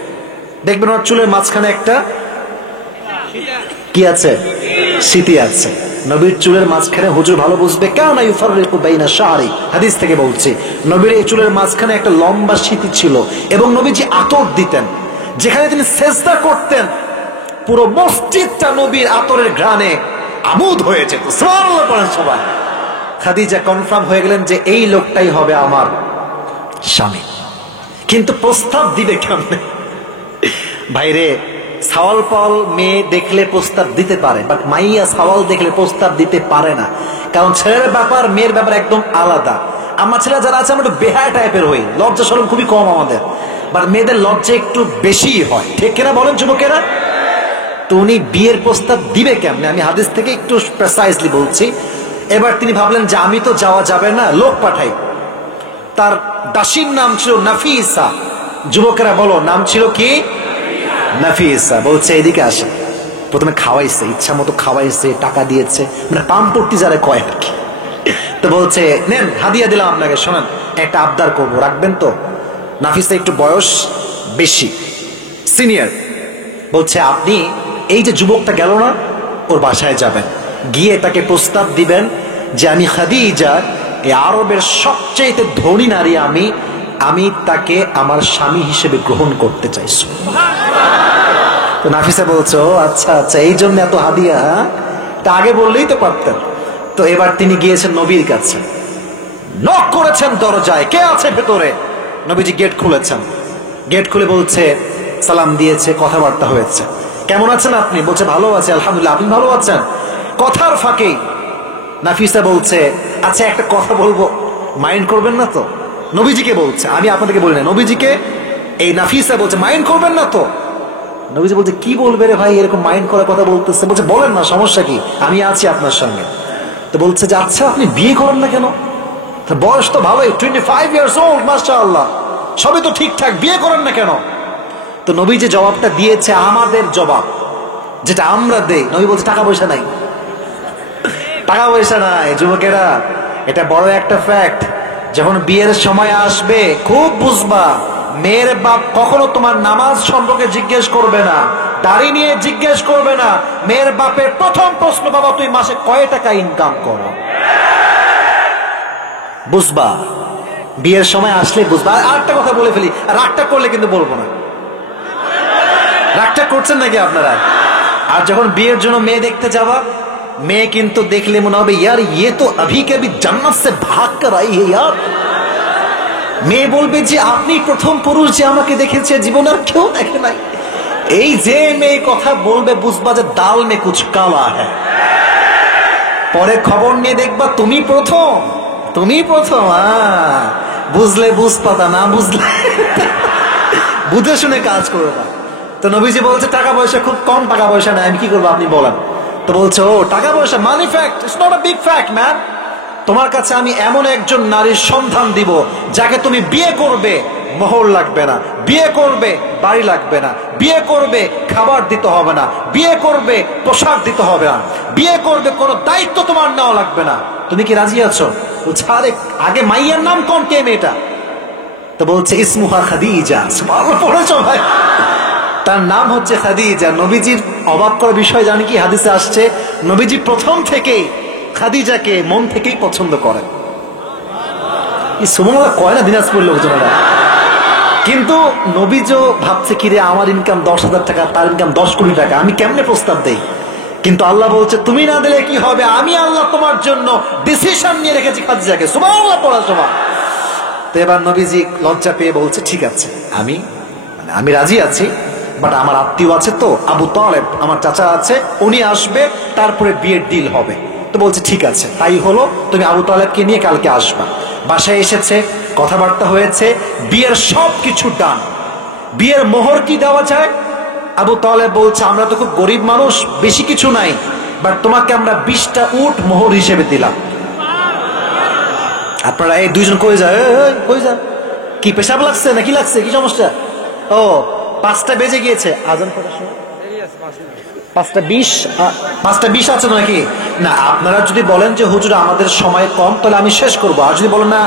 দেখবেন ওর চুলের মাঝখানে একটা কি আছে, স্মৃতি আছে। নবীর চুলের মাঝখানে, হুজুর ভালো বুঝবে, কানা ইউফাররিকু বাইনা শারি, হাদিস থেকে বলছি, নবীর এই চুলের মাঝখানে একটা লম্বা স্মৃতি ছিল। এবং নবীজি আতর দিতেন, যেখানে তিনি সেজদা করতেন পুরো মসজিদটা নবীর আতরের ঘ্রাণে আমোদ হয়ে যেত। সুবহানাল্লাহ পড়েন সবাই। খাদিজা কনফার্ম হয়ে গেলেন যে এই লোকটাই হবে আমার স্বামী। কিন্তু প্রস্তাব দিবে কেমনে? ভাইরে, সাওয়াল পাল মেয়ে দেখলে প্রস্তাব দিতে পারে, বাট মাইয়া সাওয়াল দেখলে প্রস্তাব দিতে পারে না। কারণ ছেলের ব্যাপার মেয়ের ব্যাপার একদম আলাদা। আমার ছেলে যারা আছে আমরা একটু বেহায়া টাইপের হই, লজ্জা শরম খুবই কম আমাদের, বাট মেয়েদের লজ্জা একটু বেশি হয়, ঠিক কিনা বলেন যুবকেরা? তো উনি বিয়ের প্রস্তাব দিবে কেমনে, আমি হাদিস থেকে একটু প্রেসাইজলি বলছি। এবার তিনি ভাবলেন যে আমি তো যাওয়া যাবে না, লোক পাঠাই। তার দাসীর নাম ছিল নাফিসা। যুবকেরা বলো, নাম ছিল কি? নাফিসা। বলছে এদিকে আসে। প্রথমে খাওয়াইছে, ইচ্ছা মতো খাওয়াইছে, টাকা দিয়েছে, মানে পাম্পটি যারা কয় আর কি। তো বলছে নেন হাদিয়া দিলাম আপনাকে, শোনেন একটা আবদার করবো, রাখবেন তো? নাফিসা একটু বয়স বেশি, সিনিয়র। বলছে আপনি এই যে যুবকটা গেল না, ওর বাসায় যাবেন, গিয়ে তাকে প্রস্তাব দিবেন যে আমি খাদিজা, এই আরবের সবচেয়ে ধনী নারী, আমি তাকে আমার স্বামী হিসেবে গ্রহণ করতে চাইছি। তো নাফিসা বলছো আচ্ছা আচ্ছা, এই জন্য এত হাদিয়া? তা আগে বললেই তো পারতেন। তো এবার তিনি গিয়েছেন নবীর কাছে, নক করেছেন দরজায়, কে আছে ভেতরে? নবীজি গেট খুলেছেন। গেট খুলে বলছে, সালাম দিয়েছে, কথাবার্তা হয়েছে। কেমন আছেন আপনি? বলছে ভালো আছে আলহামদুলিল্লাহ। আপনি ভালো আছেন? কথার ফাঁকে নাফিসা বলছে আচ্ছা একটা কথা বলবো, মাইন্ড করবেন না তো? নবীজিকে বলছে, আমি আপনাদেরকে বলি না, নবীজিকে। এই নাফিসা বলছে মাইন্ড করবেন না তো? নবীজি বলছে কি বলবে রে ভাই, এরকম মাইন্ড করার কথা বলতেছে। বলছে বলেন না, সমস্যা কি, আমি আছি আপনার সঙ্গে। তো বলছে যে আচ্ছা আপনি বিয়ে করেন না কেন? বয়স তো ভালোই, 25 ইয়ার্স ওল্ড, মাশাআল্লাহ, সবই তো ঠিকঠাক, বিয়ে করেন না কেন? তো নবী যে জবাবটা দিয়েছে আমাদের জবাব, যেটা আমরা দেই। নবী বলছে টাকা পয়সা নাই। টাকা পয়সা নাই যুবকেরা, এটা বড় একটা ফ্যাক্ট। যখন বিয়ের সময় আসবে খুব বুঝবা, মেয়ের বাপ কখনো তোমার নামাজ সম্পর্কে জিজ্ঞেস করবে না, দাড়ি নিয়ে জিজ্ঞেস করবে না। মেয়ের বাপের প্রথম প্রশ্ন, বাবা তুই মাসে কয় টাকা ইনকাম করো? বুঝবা, বিয়ের সময় আসলে বুঝবা। আর একটা কথা বলে ফেলি, রাগটা করলে কিন্তু বলবো না। রাগটা করছেন নাকি আপনারা? আর যখন বিয়ের জন্য মেয়ে দেখতে যাবা, মেয়ে কিন্তু দেখলে মনে হবে ইয়ার ইয়ে তো अभी के अभी जन्नत से भाग कर आई है यार। মেয়ে বলবে যে আপনি প্রথম পুরুষ যে আমাকে দেখেছে, জীবন আর কেউ দেখে নাই। এই যে মেয়ে কথা বলবে বুঝবা যে দাল মে কুছ কালা হ্যায়। পরে খবর নিয়ে দেখবা তুমি প্রথম, তুমি প্রথম। বুঝলে বুঝ পাতা, না বুঝলে বুঝে শুনে কাজ করবা। তো নবীজি বলছে টাকা পয়সা খুব কম, টাকা পয়সা নাই, আমি কি করবো আপনি বলেন? তো বলছে ও টাকা পয়সা, money fact, it's not a big fact man. তোমার কাছে আমি এমন একজন নারীর সন্ধান দিব যাকে তুমি বিয়ে করবে, মোহর লাগবে না, বিয়ে করবে বাড়ি লাগবে না, বিয়ে করবে খাবার দিতে হবে না, বিয়ে করবে পোশাক দিতে হবে না, বিয়ে করবে কোনো দায়িত্ব তোমার নেওয়া লাগবে না। তুমি কি রাজি আছো? বলছে আরে আগে মাইয়ার নাম কোন, কে মেয়েটা? তো বলছে ইসমুহা খাদিজা। সুবহানাল্লাহ, পড়েছো ভাই? তার নাম হচ্ছে খাদিজা। নবীজির অবাক করার বিষয় জানি কি, হাদিসে আসছে নবীজি প্রথম থেকেই খাদিজাকে মন থেকেই পছন্দ করেন। সুবহানাল্লাহ কয় না দিনাজপুর লোকজনেরা। কিন্তু নবীজও ভাবছে কিরে আমার ইনকাম 10,000 টাকা, তার ইনকাম 10 কোটি টাকা, আমি কেমনে প্রস্তাব দেই? কিন্তু আল্লাহ বলছে তুমি না দিলে কি হবে, আমি আল্লাহ তোমার জন্য ডিসিশন নিয়ে রেখেছি খাদিজাকে। সুবহানাল্লাহ, পড়া শোভা। তো এবার নবীজি লজ্জা পেয়ে বলছে ঠিক আছে, আমি রাজি আছি, বাট আমার আত্মীয় আছে তো, আবু তালেব আমার চাচা আছে, উনি আসবে, তারপরে বিয়ের ডিল হবে। তো বলছে ঠিক আছে তাই হলো, তুমি আবু তালেবকে নিয়ে কালকে আসবা। বাসায় এসেছে, কথাবার্তা হয়েছে, বিয়ের সব কিছু ডান। বিয়ের মোহর কি দেওয়া যায়? আবু তালেব বলছে আমরা তো খুব গরিব মানুষ, বেশি কিছু নাই, বাট তোমাকে আমরা 20টা উট মোহর হিসেবে দিলাম। আপনারা এই দুইজন কই যায়, কই যান? কি পেশাব লাগছে নাকি লাগছে, কি সমস্যা? ও 5টা বেজে গিয়েছে, আজান করার সময় 5টা 20 আছে নাকি? না, আপনারা যদি বলেন যে হুজুর আমাদের সময় কম, তাহলে আমি শেষ করবো। আর যদি বলেন না,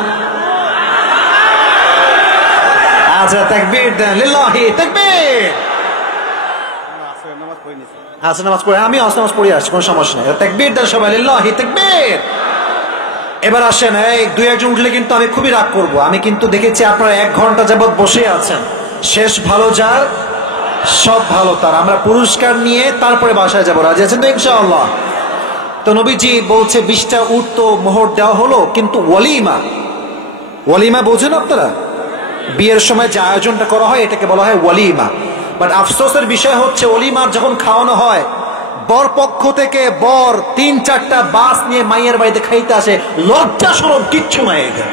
আচ্ছা তাকবীর দেন, লিল্লাহি তাকবীর। আসর নামাজ পড়ে, আমি আসর নামাজ পড়ে আসছি, কোনো সমস্যা নেই। তাকবীর দেন সবাই, লিল্লাহি তাকবীর। এবার আসেন, এই 2-1 উঠলে কিন্তু আমি খুবই রাগ করবো। আমি কিন্তু দেখেছি আপনারা 1 ঘন্টা যাবত বসে আছেন। শেষ ভালো যার, সব ভালো তার। আমরা পুরস্কার নিয়ে তারপরে বাসায় যাবো, রাজি আছেন তো ইনশাআল্লাহ? তো নবীজি বলছে 20টা উট তো মোহর দেওয়া হলো, কিন্তু ওয়ালিমা বোঝেন আপনারা? বিয়ের সময় যে আয়োজনটা করা হয় এটাকে বলা হয় ওয়ালিমা। বাট আফসোসের বিষয় হচ্ছে ওয়ালিমার যখন খাওয়ানো হয়, বর পক্ষ থেকে বর 3-4টা বাস নিয়ে মাইয়ের বাড়িতে খাইতে আসে, লজ্জা শরম কিচ্ছু নাই। এটা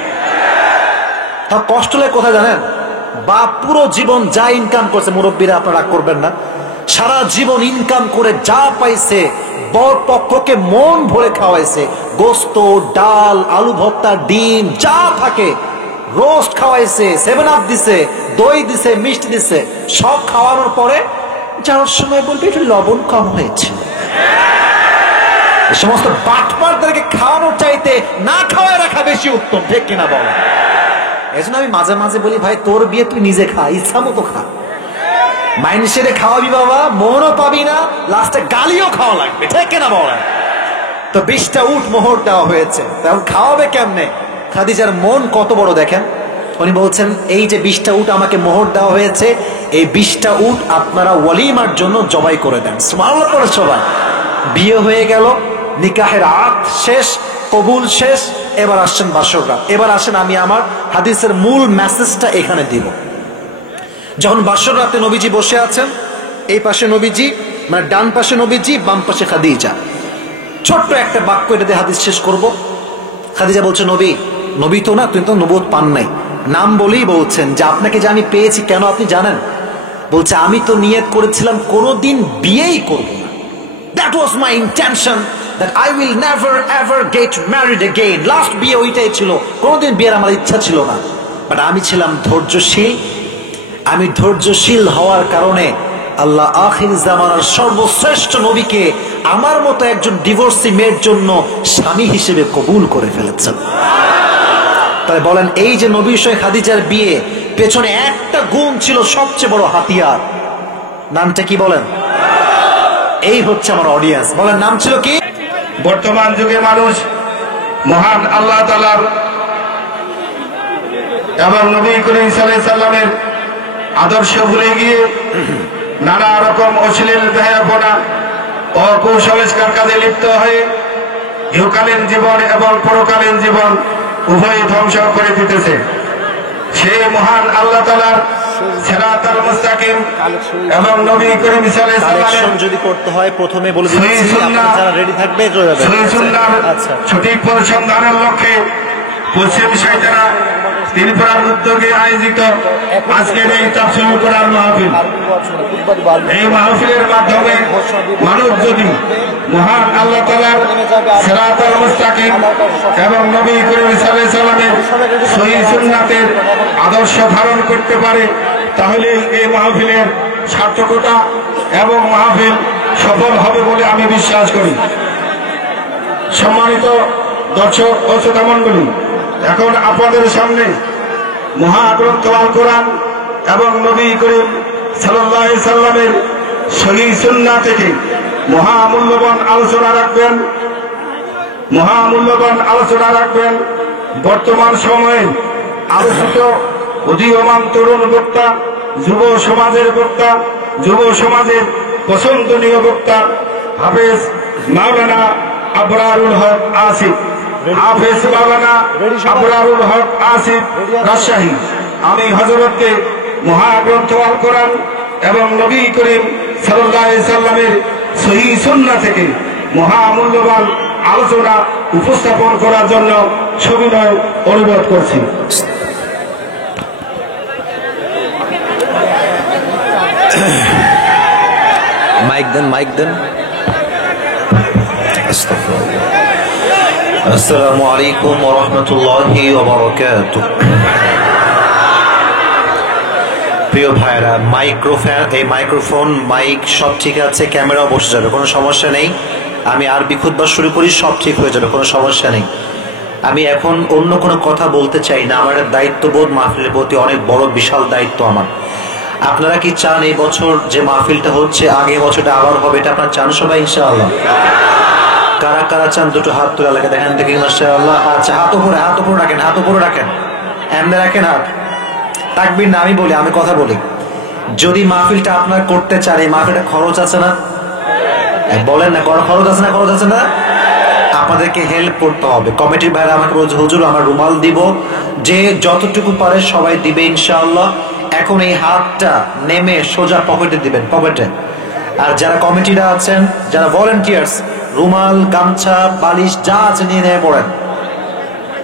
তা কষ্ট লাগে কোথায় জানেন? বা পুরো জীবন যা ইনকাম করছে, মুরব্বীরা আপনারা রাগ করবেন না, সারা জীবন ইনকাম করে যা পাইছে বর পক্ষকে মন ভরে খাওয়াইছে, গোস্ত, ডাল, আলু ভর্তা, ডিম যা থাকে রোস্ট খাওয়াইছে, 7 আপ দিছে, দই দিছে, মিষ্টি দিছে, সব খাওয়ানোর পরে যাওয়ার সময় বলবে একটু লবণ কম হয়েছে। এই সমস্ত বাটপারদেরকে খাওয়ানোর চাইতে না খাওয়ায় রাখা বেশি উত্তম, ঠিক কিনা বল? এই জন্য আমি মাঝে মাঝে বলি, ভাই তোর বিয়ে তুই নিজে খা, ইচ্ছা মতো খা। মাইনসেরে খাওয়াবি বাবা, মোহরও পাবি না, লাস্টে গালিও খাওয়া লাগবে, ঠিক কিনা বলেন? তো 20টা উট মোহর দেওয়া হয়েছে, তখন খাওয়াবে কেমনে? খাদিজার মন কত বড় দেখেন। উনি বলছেন, এই যে 20টা উট আমাকে মোহর দেওয়া হয়েছে, এই 20টা উট আপনারা ওয়ালিমার জন্য জবাই করে দেন। সুবহানাল্লাহ করে সবাই। বিয়ে হয়ে গেল, নিকাহের আত শেষ, কবুল শেষ, এবার আসছেন বাসর রাত। এবার আসেন আমি আমার হাদিসের মূল মেসেজটা এখানে দিব। যখন বাসর রাতে নবীজি বসে আছেন, এই পাশে নবীজি, মানে ডান পাশে নবীজি, বাম পাশে খাদিজা। ছোট্ট একটা বাক্য এটা দিয়ে হাদিস শেষ করব। খাদিজা বলছে, নবী, নবী তো না, তুমি তো নবুয়ত পান নাই। নাম বলেই বলছেন যে আপনাকে যে আমি পেয়েছি, কেন আপনি জানেন? বলছে, আমি তো নিয়ত করেছিলাম কোনোদিন বিয়েই করব না। That was my intention, that I will never ever get married again. Last বিয়ে ওইটাই ছিল, কোনোদিন বিয়ের আমার ইচ্ছা ছিল না। বাট আমি ছিলাম ধৈর্যশীল। আমি ধৈর্যশীল হওয়ার কারণে আল্লাহ আখির জামানার সর্বশ্রেষ্ঠ নবীকে আমার মতো একজন ডিভোর্সি মেয়ের জন্য স্বামী হিসেবে কবুল করে ফেলেছেন। তাই বলেন, এই যে নবী সহ খাদিজার বিয়ে, পেছনে একটা গুণ ছিল সবচেয়ে বড় হাতিয়ার। নামটা কি বলেন? এই হচ্ছে আমার অডিয়েন্স, বলেন নাম ছিল কি? বর্তমান যুগে মানুষ মহান আল্লাহ তাআলার এবং নবী করিম সাল্লাল্লাহু আলাইহি সাল্লামের আদর্শ ভুলে গিয়ে নানা রকম অশ্লীল বেহায়াপনা ও কুসংস্কার কাজে লিপ্ত হয়ে ইহকালীন জীবন এবং পরকালীন জীবন উভয় ধ্বংস করে দিতেছে। সেই মহান আল্লাহ তাআলার সিরাতাল মুস্তাকিম এবং নবী করিম সাল্লাল্লাহু আলাইহি সাল্লামের যদি করতে হয় প্রথমে বলে দিচ্ছি, আপনারা যারা রেডি থাকবে চলে যাবেন। আচ্ছা, সঠিক পরিসংখ্যানের লক্ষ্যে পশ্চিম সাইদারা ত্রিপুরার উদ্যোগে আয়োজিত আজকের এই তাফসীরুল কোরআন মাহফিল, এই মাহফিলের মাধ্যমে মানুষ যদি মহান আল্লাহ তাআলার সিরাতাল মুস্তাকিম এবং নবী করিম সাল্লাল্লাহু আলাইহি সাল্লামের সহিহ সুন্নাতের আদর্শ ধারণ করতে পারে, তাহলে এই মাহফিলের সার্থকতা এবং মাহফিল সফল হবে বলে আমি বিশ্বাস করি। সম্মানিত দর্শক ও শ্রোতা মণ্ডলী, এখন আপনাদের সামনে মহাগ্রন্থ আল কোরআন এবং নবী করিম সাল্লাল্লাহু আলাইহি সাল্লামের সহিহ সুন্নাহ থেকে মহামূল্যবান আলোচনা রাখবেন বর্তমান সময়ে আলোচিত উদীয়মান তরুণ বক্তা, যুব সমাজের বক্তা, যুব সমাজের পছন্দনীয় বক্তা হাফেজ মাওলানা আবরারুল হক আসিফ। হাফেজ মাওলানা আবরারুল হক আসিফ রাজশাহী। আমি হযরতকে মহাগ্রন্থ আল কোরআন এবং নবী করিম সাল্লাল্লাহু আলাইহি সাল্লামের সহিহ সুন্নাহ থেকে মহামূল্যবান আলোচনা উপস্থাপন করার জন্য সবিনয় অনুরোধ করছি। মাইক দেন। আসসালামু আলাইকুম ওয়া রাহমাতুল্লাহি ওয়া বারাকাতুহু। প্রিয় ভাইরা, মাইক্রোফোন মাইক সব ঠিক আছে, ক্যামেরা বসে যাবে, কোনো সমস্যা নেই। আমি আরবি খুতবা শুরু করি, সব ঠিক হয়ে যাবে, কোনো সমস্যা নেই। আমি এখন অন্য কোনো কথা বলতে চাই না। আমার দায়িত্ববোধ মাহফিলের প্রতি অনেক বড় বিশাল দায়িত্ব আমার। আপনারা কি চান এই বছর যে মাহফিলটা হচ্ছে আগে বছরটা আবার হবে? এটা আপনারা চান সবাই ইনশাআল্লাহ? কারা কারা চান দুটো হাত তুলে লাগে দেখেন দেখি মাশাআল্লাহ। আচ্ছা, হাত উপরে রাখেন, এমনি রাখেন হাত। তাকবীর না, আমি কথা বলি। যদি মাহফিলটা আপনার করতে চান, এই মাহফিলটা খরচ আছে না? বলেন না, খরচ আছে না? আপনাদেরকে হেল্প করতে হবে। কমিটির ভাইরা আমাকে বলছে, হুজুর আমার রুমাল দিব, যে যতটুকু পারে সবাই দিবে ইনশাআল্লাহ। এখন এই হাতটা নেমে সোজা পকেটে দিবেন, পকেটে। আর যারা কমিটিরা আছেন, যারা ভলেন্টিয়ার্স, রুমাল, গামছা, বালিশ যা আছে নিয়ে পড়েন,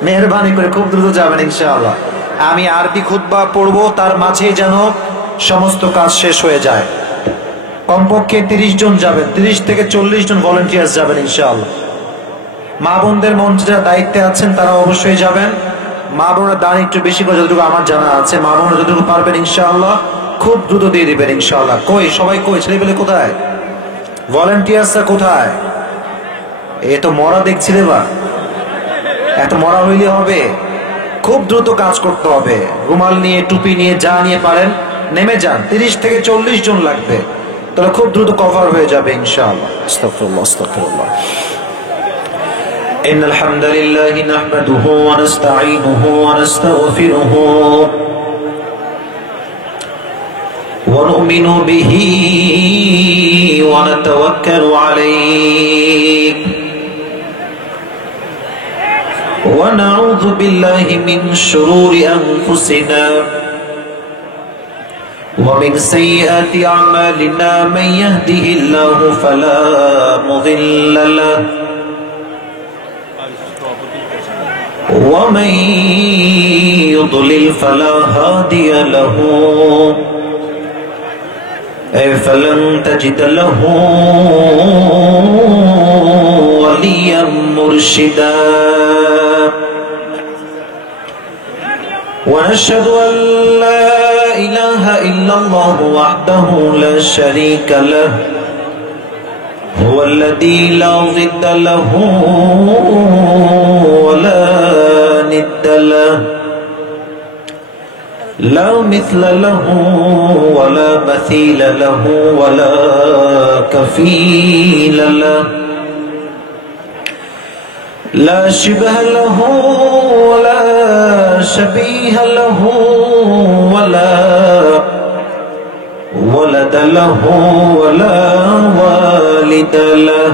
মেহরবানি করে খুব দ্রুত যাবেন ইনশাআল্লাহ। আমি আরবি খুতবা পড়বো, তার মাঝেই যেন সমস্ত কাজ শেষ হয়ে যায়। কমপক্ষে 30 জন যাবেন, 30 থেকে 40 জন ভলেন্টিয়ার্স যাবেন ইনশাআল্লাহ। মা বোনদের মঞ্চে যারা দায়িত্বে আছেন তারা অবশ্যই যাবেন। মা বোনের দান একটু বেশি করে, যতটুকু আমার জানা আছে মা বোনের যতটুকু পারবেন ইনশাআল্লাহ খুব দ্রুত দিয়ে দিবেন ইনশাআল্লাহ। কই সবাই, কই ছেলেপেলে কোথায়, ভলেন্টিয়ার্সরা কোথায়? এ তো মরা দেখছি রে বা, এত মরা হইলে হবে? খুব দ্রুত কাজ করতে হবে। রুমাল নিয়ে, টুপি নিয়ে, যা নিয়ে পারেন নেমে যান। 30 থেকে 40 জন লাগবে, তাহলে খুব দ্রুত কভার হয়ে যাবে ইনশাআল্লাহ। আস্তাগফিরুল্লাহ, আস্তাগফিরুল্লাহ। إن الحمد لله نحمده ونستعينه ونستغفره ونؤمن به ونتوكل عليه ونعوذ بالله من شرور أنفسنا ومن سيئات أعمالنا من يهده الله فلا مضل له ومن يضلل فلا هادي له فلن تجد له وليا مرشدا ونشهد أن لا إله إلا الله وحده لا شريك له هو الذي لا ضد له ولا ند له لا مثل له ولا مثيل له ولا كفيل له لا شبه له ولا شبيه له ولا ولد له ولا والد له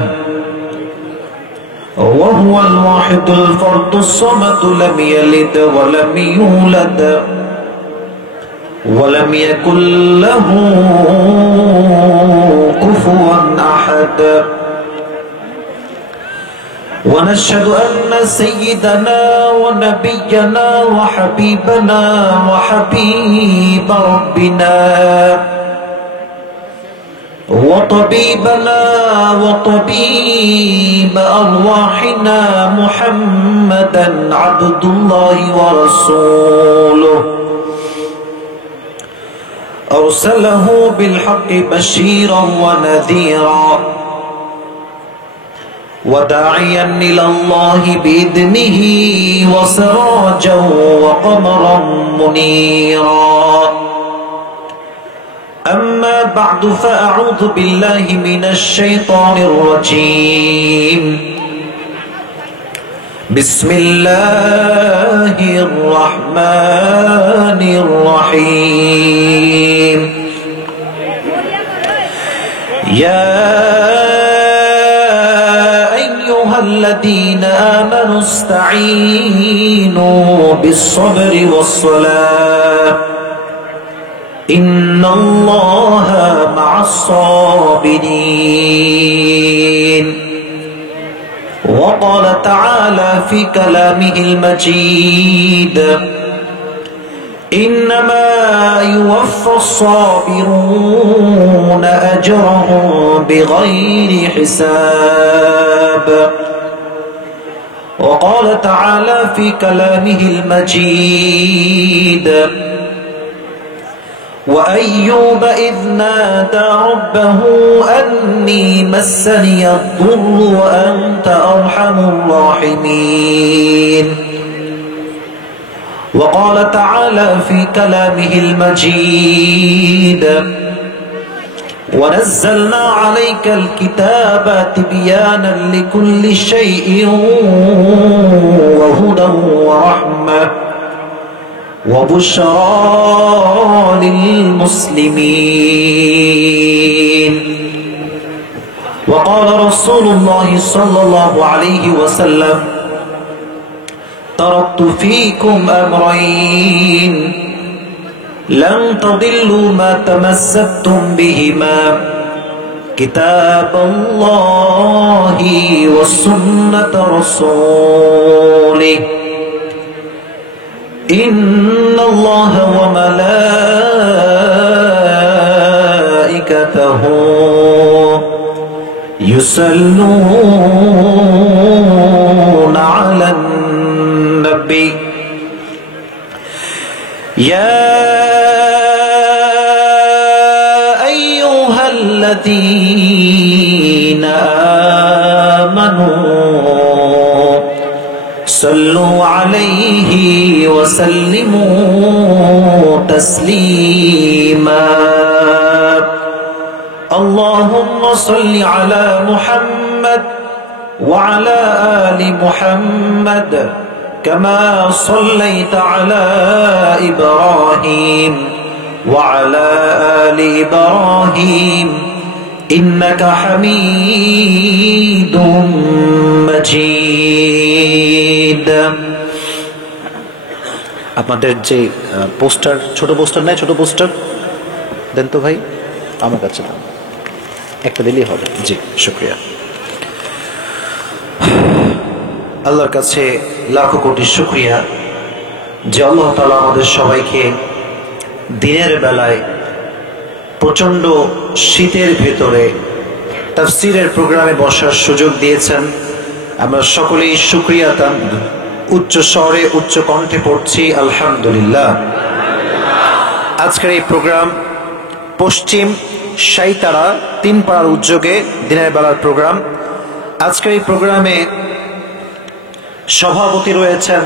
وهو الواحد الفرد الصمد لم يلد ولم يولد ولم يكن له كفوا أحد ونشهد أن سيدنا ونبينا وحبيبنا وحبيب ربنا وطبيبنا وطبيب أرواحنا محمدا عبد الله ورسوله أرسله بالحق بشيرا ونذيرا وداعيا إلى الله بإذنه وسراجا وقمرا منيرا أما بعد فأعوذ بالله من الشيطان الرجيم بسم الله الرحمن الرحيم يا أيها الذين آمنوا استعينوا بالصبر والصلاة إن الله مع الصابرين وقال تعالى في كلامه المجيد إنما يوفى الصابرون أجرهم بغير حساب وقال تعالى في كلامه المجيد وأيوب إذ نادى ربه أني مسني الضر وأنت أرحم الراحمين وقال تعالى في كلامه المجيد ونزلنا عليك الكتاب تبيانا لكل شيء وهدى ورحمة وبشرى للمسلمين وقال رسول الله صلى الله عليه وسلم تركت فيكم أمرين لن تضلوا ما تمسكتم بهما كتاب الله وسنة رسوله إن الله وملائكته يصلون على النبي ইয়া আইয়ুহাল্লাযীনা আমানু সাল্লু আলাইহি ওয়া সাল্লিমু তাসলিমা আল্লাহুম্মা সাল্লি আলা মুহাম্মাদ ওয়া আলা আলি মুহাম্মাদ কামা সাল্লাইতা আলা ইব্রাহিম ওয়া আলা আলি ইব্রাহিম ইন্নাকা হামিদুম মাজিদ। আপনাদের যে পোস্টার, ছোট পোস্টার নাই, ছোট পোস্টার দেন তো ভাই, আমার কাছে একটা দিলেই হবে। জি, শুকরিয়া। আল্লাহর কাছে লাখো কোটি শুকরিয়া যে আল্লাহ তাআলা আমাদের সবাইকে দিনের বেলায় প্রচন্ড শীতের ভেতরে তাফসীরের প্রোগ্রামে বসার সুযোগ দিয়েছেন। আমরা সকলেই শুকরিয়া তান উচ্চ স্বরে উচ্চ কণ্ঠে পড়ছি আলহামদুলিল্লাহ। আজকের এই প্রোগ্রাম পশ্চিম সাইতারা 3 পাড়ার উদ্যোগে দিনের বেলার প্রোগ্রাম। আজকের এই প্রোগ্রামে সভাপতি রয়েছেন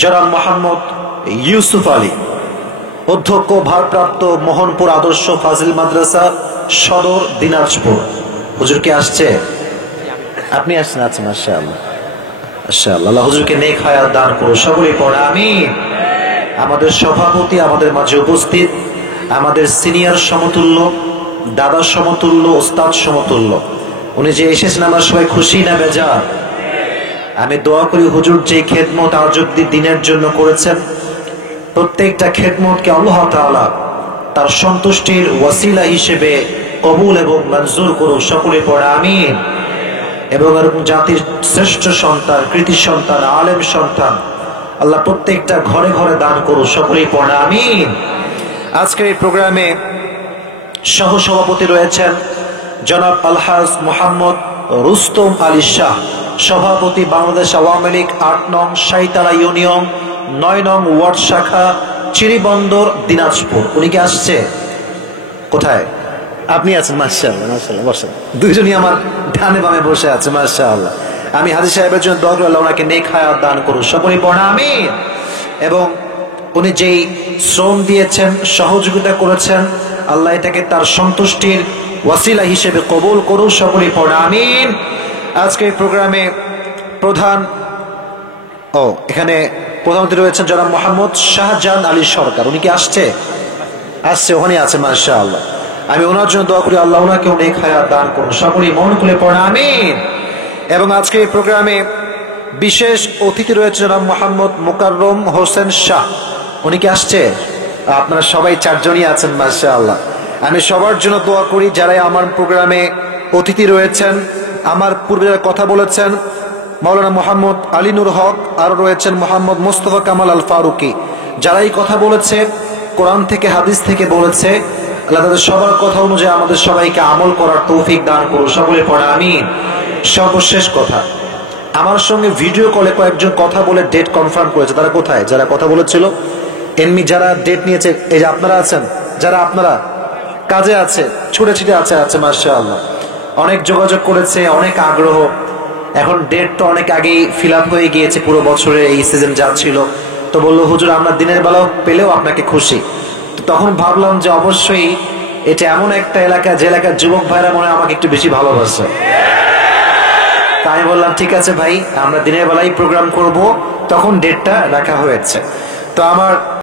জনাব মোহাম্মদ ইউসুফ আলী, অধ্যক্ষ ভারপ্রাপ্ত মোহনপুর আদর্শ ফাজিল মাদ্রাসা সদর দিনাজপুর। হুজুর কি আসছে? আপনি আসছেন? আচ্ছা, মাশাআল্লাহ মাশাআল্লাহ। আল্লাহ হুজুরকে নেক হায়াত দান করুন, সকলেই পড়ে আমিন। আমাদের সভাপতি আমাদের মাঝে উপস্থিত, আমাদের সিনিয়র সমতুল্য, দাদা সমতুল্য, ওস্তাদ সমতুল্য, উনি যে এসেছেন আমরা সবাই খুশি না বেজার? আমি দোয়া করি হুজুর যে খেদমত আজ অব্দি দিনের জন্য করেছেন, প্রত্যেকটা খেদমতকে আল্লাহ তাআলা তার সন্তুষ্টির ওয়াসিলা হিসেবে কবুল এবং মঞ্জুর করুন, সকলে পড়ে আমিন। এবং জাতির শ্রেষ্ঠ সন্তান, কৃতি সন্তান, আলেম সন্তান আল্লাহ প্রত্যেকটা ঘরে ঘরে দান করুন, সকলেই পড়ে আমিন। আজকের এই প্রোগ্রামে সহ সভাপতি রয়েছেন জনাব আলহাজ মোহাম্মদ রুস্তম আলী শাহ, সভাপতি বাংলাদেশ আওয়ামী লীগ 8 নং সাইতারা ইউনিয়ন 9 নং ওয়ার্ড শাখা চিরিবন্দর দিনাজপুর। উনি কি আসছে? কোথায়? আপনি আছেন? মাশাআল্লাহ মাশাআল্লাহ, বসেন। দুইজনই আমার ডানে বামে বসে আছে, মাশাআল্লাহ। আমি হাজী সাহেবের জন্য দোয়া করি আল্লাহ ওনাকে নেক হায়াত দান করুন, সকলেই পড়া আমিন। এবং উনি যেই শ্রম দিয়েছেন, সহযোগিতা করেছেন, আল্লাহ এটাকে তার সন্তুষ্টির ওয়াসিলা হিসেবে কবুল করুন, সকলেই পড়া আমিন। আজকে এই প্রোগ্রামে এখানে প্রধানমন্ত্রী রয়েছেন জনাব মোহাম্মদ শাহজাহান আলী সরকার। উনি কি আসছে? আসছে, ওখানে আছে, মাশাআল্লাহ। আমি ওনার জন্য দোয়া করি আল্লাহ ওনাকে নেক হায়াত দান করুন, সকলেই মন খুলে পড়া আমিন। এবং আজকে এই প্রোগ্রামে বিশেষ অতিথি রয়েছে জনাব মোহাম্মদ মোকাররম হোসেন শাহ। উনি কি আসছে? আপনারা সবাই 4 জনই আছেন, মাশাআল্লাহ। আমি সবার জন্য দোয়া করি যারাই আমার প্রোগ্রামে অতিথি রয়েছেন, আমার পূর্বে যারা কথা বলেছেন, মাওলানা মোহাম্মদ আলী নূর হক, আরো রয়েছেন মোহাম্মদ মোস্তফা কামাল আল ফারুকি, যারাই কথা বলেছে কোরআন থেকে হাদিস থেকে বলেছে, আল্লাহ তাদের সবার কথা অনুযায়ী আমাদের সবাইকে আমল করার তৌফিক দান করুন, সকলে পড়া আমিন। সর্বশেষ কথা, আমার সঙ্গে ভিডিও কলে কয়েকজন কথা বলে ডেট কনফার্ম করেছে। তারা কোথায়? যারা কথা বলেছিল এমনি যারা ডেট নিয়েছে, এই যে আপনারা আছেন, যারা আপনারা কাজে আছে, ছুটে ছিটে আছে, মাশাআল্লাহ। অনেক যোগাযোগ করেছে, অনেক আগ্রহ। এখন ডেট তো অনেক আগেই ফিল আপ হয়ে গিয়েছে, পুরো বছরের এই সিজন যাচ্ছিল। তো বললো হুজুর আমরা দিনের বেলাও পেলেও আপনাকে খুশি। তো তখন ভাবলাম যে অবশ্যই এটা এমন একটা এলাকা যে এলাকার যুবক ভাইরা মনে হয় আমাকে একটু বেশি ভালোবাসে। তাই আমি বললাম ঠিক আছে ভাই, আমরা দিনের বেলায় প্রোগ্রাম করব। তখন ডেটটা রাখা হয়েছে। তো আমার